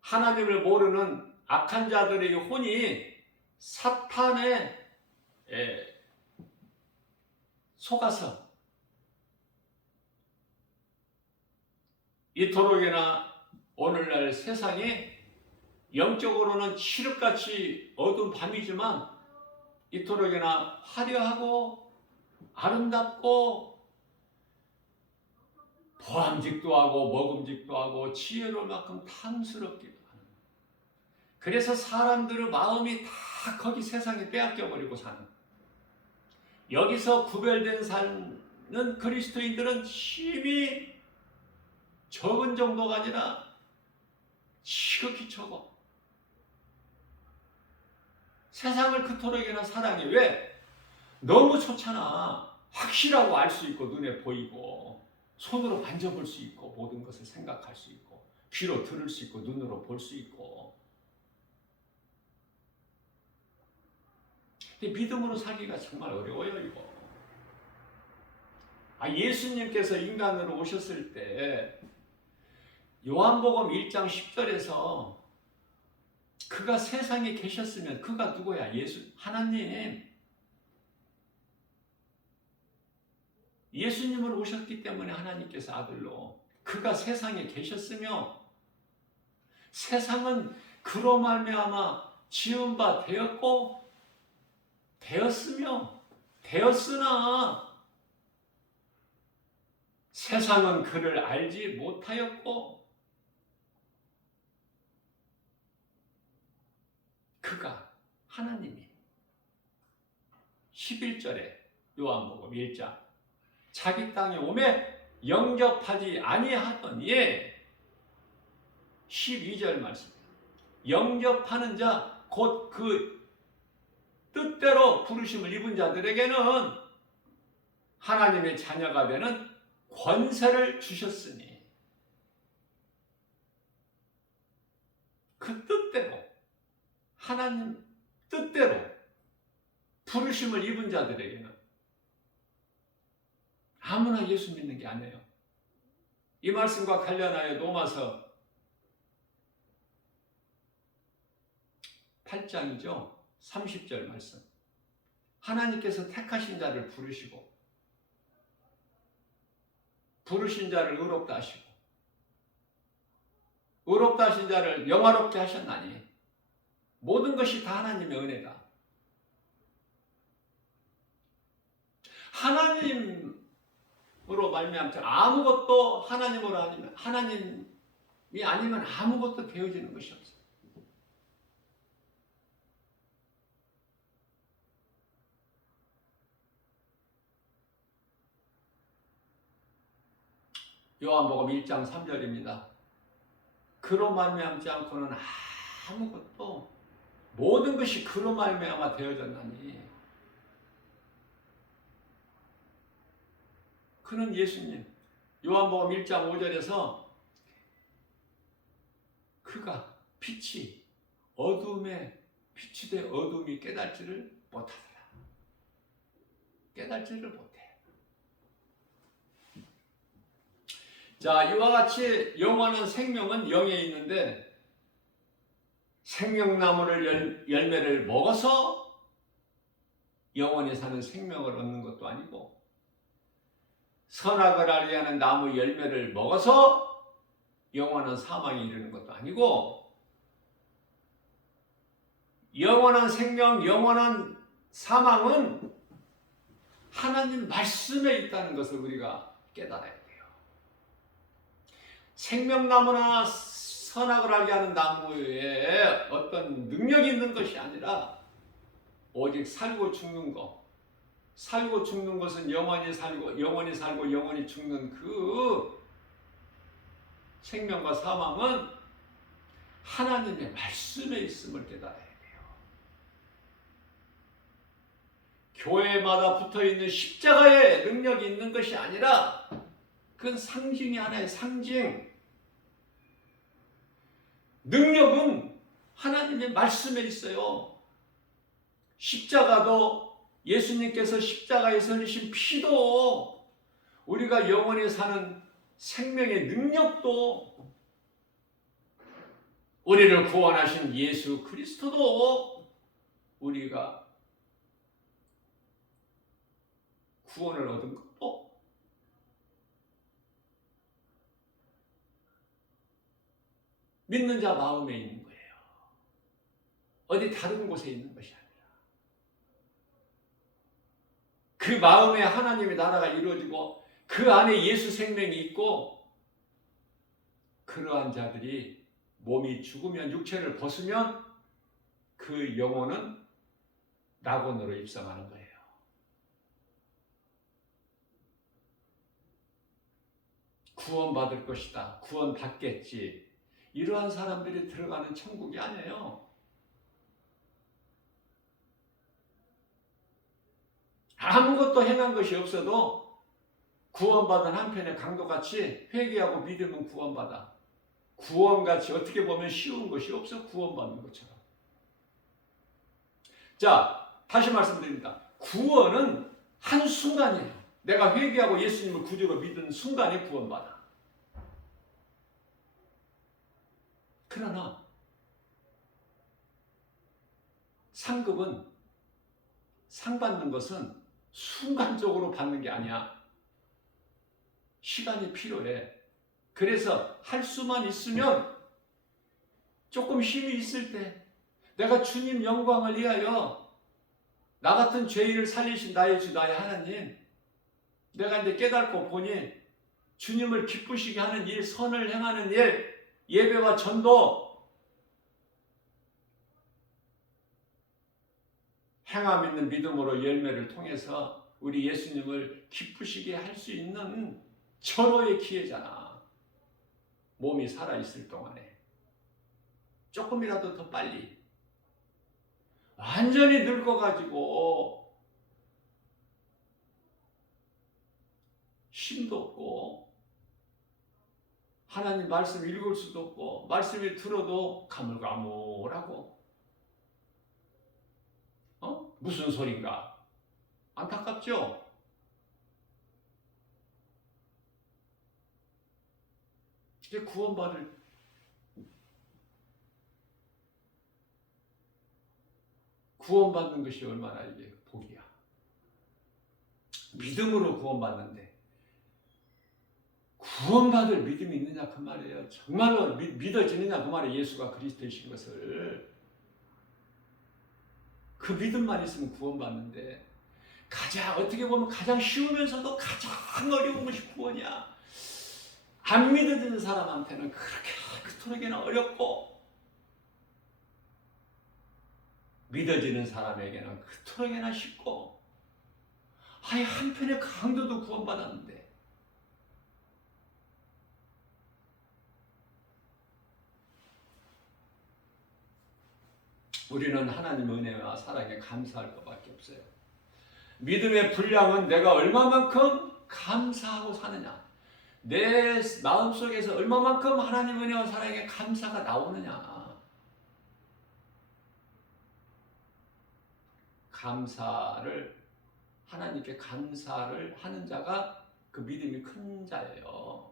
하나님을 모르는 악한 자들의 혼이 사탄의 속아서 이토록이나 오늘날 세상이 영적으로는 칠흑같이 어두운 밤이지만 이토록이나 화려하고 아름답고 보암직도 하고 먹음직도 하고 지혜로울 만큼 탐스럽기도 하는. 그래서 사람들의 마음이 다 거기 세상에 빼앗겨버리고 사는. 여기서 구별된 사는 그리스도인들은 힘이 적은 정도가 아니라 지극히 적어. 세상을 그토록이나 사랑해. 왜? 너무 좋잖아. 확실하고 알 수 있고 눈에 보이고 손으로 만져볼 수 있고 모든 것을 생각할 수 있고 귀로 들을 수 있고 눈으로 볼 수 있고 믿음으로 살기가 정말 어려워요, 이거. 예수님께서 인간으로 오셨을 때 요한복음 1장 10절에서 그가 세상에 계셨으면 그가 누구야? 하나님. 예수님으로 오셨기 때문에 하나님께서 아들로 그가 세상에 계셨으며 세상은 그로 말미암아 지은 바 되었고 되었으나 세상은 그를 알지 못하였고 그가 하나님이 11절에 요한복음 1장 자기 땅에 오매 영접하지 아니하더니 12절 말씀 영접하는 자 곧 그 뜻대로 부르심을 입은 자들에게는 하나님의 자녀가 되는 권세를 주셨으니 그 뜻대로 하나님 뜻대로 부르심을 입은 자들에게는 아무나 예수 믿는 게 아니에요. 이 말씀과 관련하여 로마서 8장이죠. 30절 말씀. 하나님께서 택하신 자를 부르시고 부르신 자를 의롭다 하시고 의롭다 하신 자를 영화롭게 하셨나니 모든 것이 다 하나님의 은혜다. 하나님으로 말미암아 아무것도 하나님으로 아니면 하나님이 아니면 아무것도 되어지는 것이 없어요. 요한복음 1장 3절입니다. 그로 말미암지 않고는 아무것도 모든 것이 그로 말미암아 되어졌나니 그는 예수님. 요한복음 1장 5절에서 그가 빛이 어둠에 빛이 돼 어둠이 깨달지를 못하더라. 깨달지를 못해. 자, 이와 같이 영원한 생명은 영에 있는데 생명나무를 열매를 먹어서 영원히 사는 생명을 얻는 것도 아니고 선악을 알게 하는 나무 열매를 먹어서 영원한 사망에 이르는 것도 아니고 영원한 생명, 영원한 사망은 하나님 말씀에 있다는 것을 우리가 깨달아야 돼요. 생명나무나 선악을 알게 하는 나무에 어떤 능력이 있는 것이 아니라 오직 살고 죽는 것. 살고 죽는 것은 영원히 살고 영원히 죽는 그 생명과 사망은 하나님의 말씀에 있음을 깨달아야 돼요. 교회마다 붙어있는 십자가에 능력이 있는 것이 아니라 그건 상징이 하나의 상징. 능력은 하나님의 말씀에 있어요. 십자가도 예수님께서 십자가에서 흘리신 피도 우리가 영원히 사는 생명의 능력도 우리를 구원하신 예수 그리스도도 우리가 구원을 얻은 것도 믿는 자 마음에 있는 거예요. 어디 다른 곳에 있는 것이 아니라 그 마음에 하나님의 나라가 이루어지고 그 안에 예수 생명이 있고 그러한 자들이 몸이 죽으면 육체를 벗으면 그 영혼은 낙원으로 입성하는 거예요. 구원받을 것이다. 구원받겠지. 이러한 사람들이 들어가는 천국이 아니에요. 아무것도 행한 것이 없어도 구원받은 한편의 강도같이 회개하고 믿으면 구원받아. 구원같이 어떻게 보면 쉬운 것이 없어. 구원받는 것처럼. 자, 다시 말씀드립니다. 구원은 한순간이에요. 내가 회개하고 예수님을 구주로 믿은 순간에 구원받아. 그러나 상급은, 상 받는 것은 순간적으로 받는 게 아니야. 시간이 필요해. 그래서 할 수만 있으면, 조금 힘이 있을 때 내가 주님 영광을 위하여 나 같은 죄인을 살리신 나의 주 나의 하나님, 내가 이제 깨닫고 보니 주님을 기쁘시게 하는 일, 선을 행하는 일, 예배와 전도, 행함 있는 믿음으로 열매를 통해서 우리 예수님을 기쁘시게 할 수 있는 절호의 기회잖아. 몸이 살아있을 동안에 조금이라도 더 빨리, 완전히 늙어가지고 힘도 없고 하나님 말씀 읽을 수도 없고 말씀을 들어도 가물가물하고 무슨 소린가? 안타깝죠? 이제 구원받는 것이 얼마나 이게 복이야. 믿음으로 구원받는데 구원받을 믿음이 있느냐 그 말이에요. 정말로 믿어지느냐 그 말이에요. 예수가 그리스도이신 것을. 그 믿음만 있으면 구원받는데, 어떻게 보면 가장 쉬우면서도 가장 어려운 것이 구원이야. 안 믿어지는 사람한테는 그렇게 그토록이나 어렵고, 믿어지는 사람에게는 그토록이나 쉽고, 한편의 강도도 구원받았는데, 우리는 하나님의 은혜와 사랑에 감사할 것밖에 없어요. 믿음의 분량은 내가 얼마만큼 감사하고 사느냐, 내 마음속에서 얼마만큼 하나님의 은혜와 사랑에 감사가 나오느냐. 하나님께 감사를 하는 자가 그 믿음이 큰 자예요.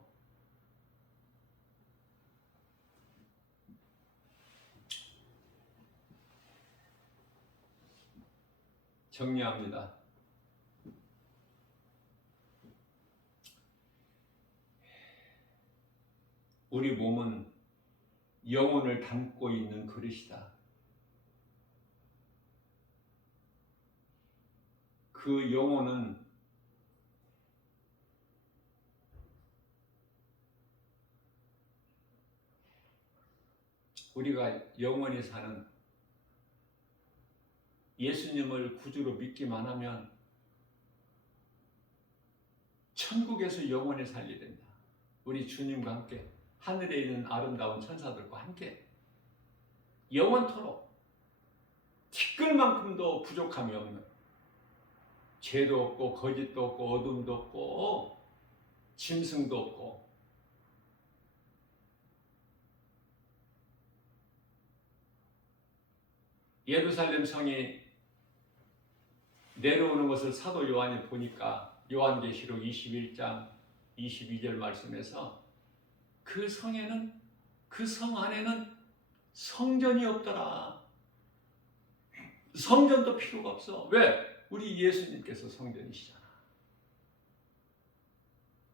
정리합니다. 우리 몸은 영혼을 담고 있는 그릇이다. 그 영혼은 우리가 영원히 사는 예수님을 구주로 믿기만 하면 천국에서 영원히 살게 된다. 우리 주님과 함께 하늘에 있는 아름다운 천사들과 함께 영원토록 티끌만큼도 부족함이 없는, 죄도 없고 거짓도 없고 어둠도 없고 짐승도 없고, 예루살렘 성이 내려오는 것을 사도 요한이 보니까 요한계시록 21장 22절 말씀에서 그 성에는, 그 성 안에는 성전이 없더라. 성전도 필요가 없어. 왜? 우리 예수님께서 성전이시잖아.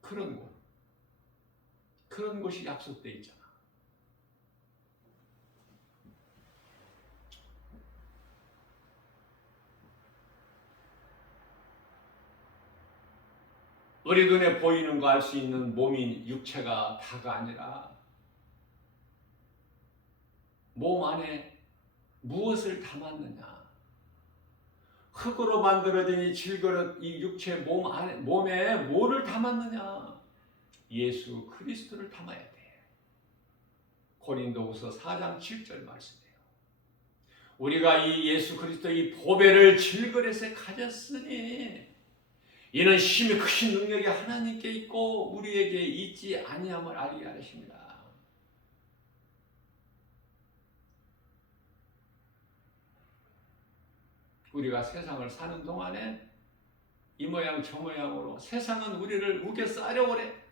그런 곳이 약속되어 있잖아. 우리 눈에 보이는 거 알 수 있는 몸인 육체가 다가 아니라 몸 안에 무엇을 담았느냐. 흙으로 만들어진 이 질그릇, 이 육체 몸에 뭐를 담았느냐. 예수 그리스도를 담아야 돼. 고린도후서 4장 7절 말씀이에요. 우리가 이 예수 그리스도 이 보배를 질그릇에 가졌으니 이는 힘이 크신 능력이 하나님께 있고 우리에게 있지 아니함을 알게 하십니다. 우리가 세상을 사는 동안에 이 모양 저 모양으로 세상은 우리를 우겨 싸려고 그래.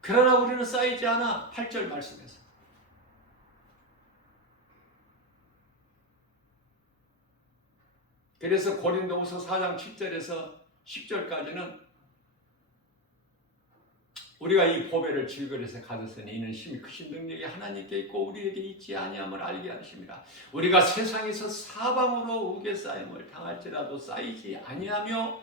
그러나 우리는 쌓이지 않아. 8절 말씀에서. 그래서 고린도후서 4장 7절에서 10절까지는 우리가 이 보배를 질그릇에 가졌으니 이는 힘이 크신 능력이 하나님께 있고 우리에게 있지 아니함을 알게 하십니다. 우리가 세상에서 사방으로 우겨 쌓임을 당할지라도 쌓이지 아니하며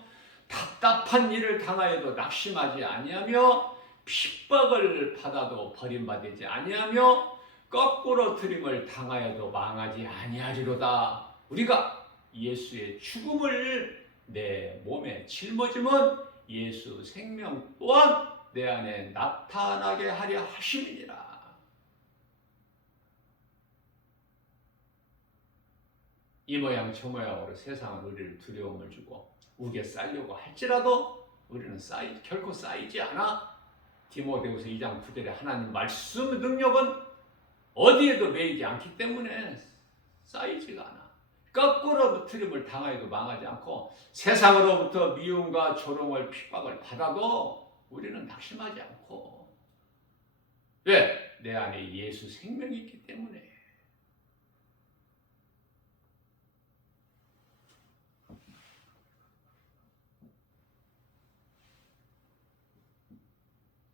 답답한 일을 당하여도 낙심하지 아니하며 핍박을 받아도 버림받지 아니하며 거꾸로 들임을 당하여도 망하지 아니하리로다. 우리가 예수의 죽음을 내 몸에 짊어지면 예수 생명 또한 내 안에 나타나게 하려 하심이니라. 이 모양 저 모양으로 세상은 우리를 두려움을 주고 우겨 쌓려고 할지라도 우리는 결코 쌓이지 않아. 디모데후서 2장 9절에 하나님 말씀 능력은 어디에도 매이지 않기 때문에 쌓이지가 않아. 거꾸로 트림을 당하여도 망하지 않고 세상으로부터 미움과 조롱을 핍박을 받아도 우리는 낙심하지 않고. 왜? 내 안에 예수 생명이 있기 때문에.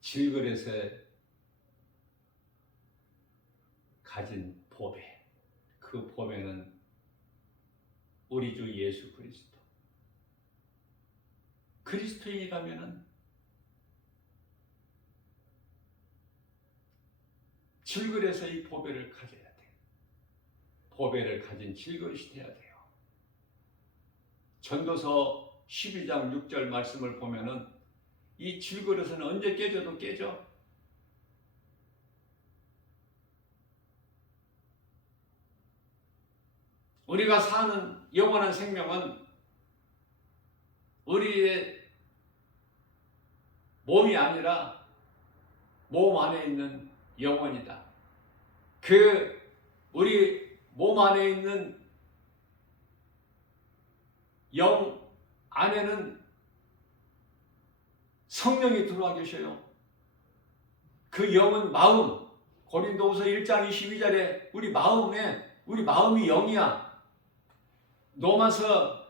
질그릇에 가진 보배, 그 보배는 우리 주 예수 그리스도. 그리스도인이라면은 질그릇에 이 보배를 가져야 돼요. 보배를 가진 질그릇이 돼야 돼요. 전도서 12장 6절 말씀을 보면은 이 질그릇은 언제 깨져도 깨져. 우리가 사는 영원한 생명은 우리의 몸이 아니라 몸 안에 있는 영혼이다. 우리 몸 안에 있는 영 안에는 성령이 들어와 계셔요. 그 영은 마음, 고린도후서 1장 22절에 우리 마음이 영이야. 로마서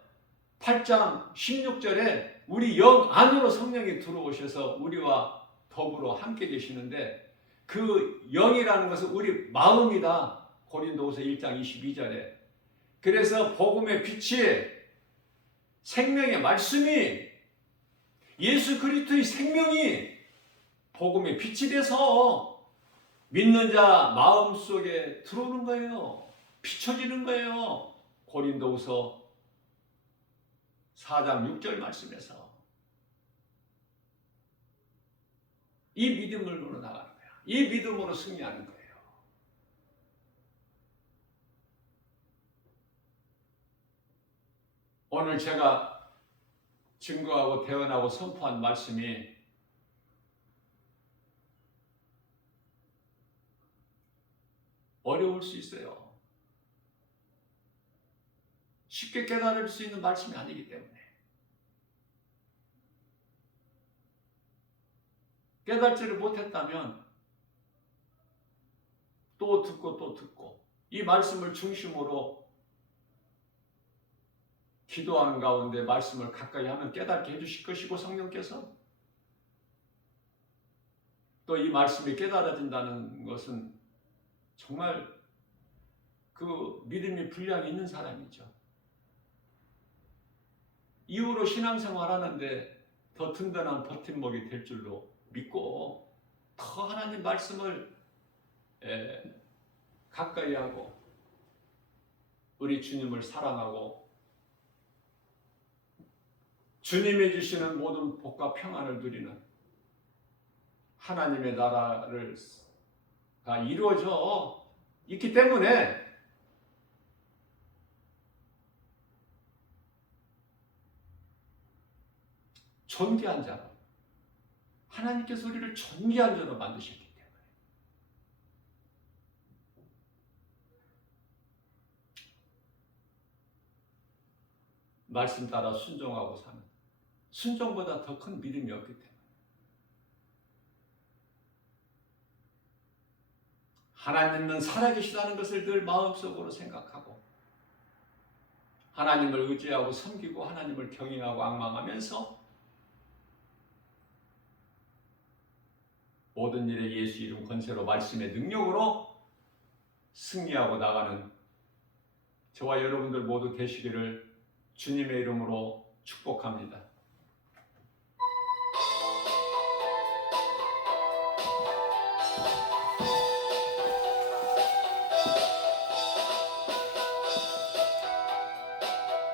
8장 16절에 우리 영 안으로 성령이 들어오셔서 우리와 더불어 함께 계시는데 그 영이라는 것은 우리 마음이다. 고린도후서 1장 22절에. 그래서 복음의 빛이, 생명의 말씀이, 예수 그리스도의 생명이 복음의 빛이 돼서 믿는 자 마음속에 들어오는 거예요. 비춰지는 거예요. 고린도후서 4장 6절 말씀에서. 이 믿음으로 나가는 거야. 이 믿음으로 승리하는 거예요. 오늘 제가 증거하고 대언하고 선포한 말씀이 어려울 수 있어요. 쉽게 깨달을 수 있는 말씀이 아니기 때문에. 깨달지를 못했다면 또 듣고 이 말씀을 중심으로 기도하는 가운데 말씀을 가까이 하면 깨닫게 해주실 것이고, 성령께서 또 이 말씀이 깨달아진다는 것은 정말 그 믿음이 분량이 있는 사람이죠. 이후로 신앙생활하는데 더 든든한 버팀목이 될 줄로 믿고 더 하나님 말씀을 가까이 하고 우리 주님을 사랑하고 주님이 주시는 모든 복과 평안을 누리는 하나님의 나라가 이루어져 있기 때문에 존귀한 자로, 하나님께서 우리를 존귀한 자로 만드셨기 때문에 말씀 따라 순종하고 사는, 순종보다 더 큰 믿음이 없기 때문에 하나님은 살아계시다는 것을 늘 마음속으로 생각하고 하나님을 의지하고 섬기고 하나님을 경외하고 앙망하면서 모든 일에 예수 이름 권세로 말씀의 능력으로 승리하고 나가는 저와 여러분들 모두 되시기를 주님의 이름으로 축복합니다.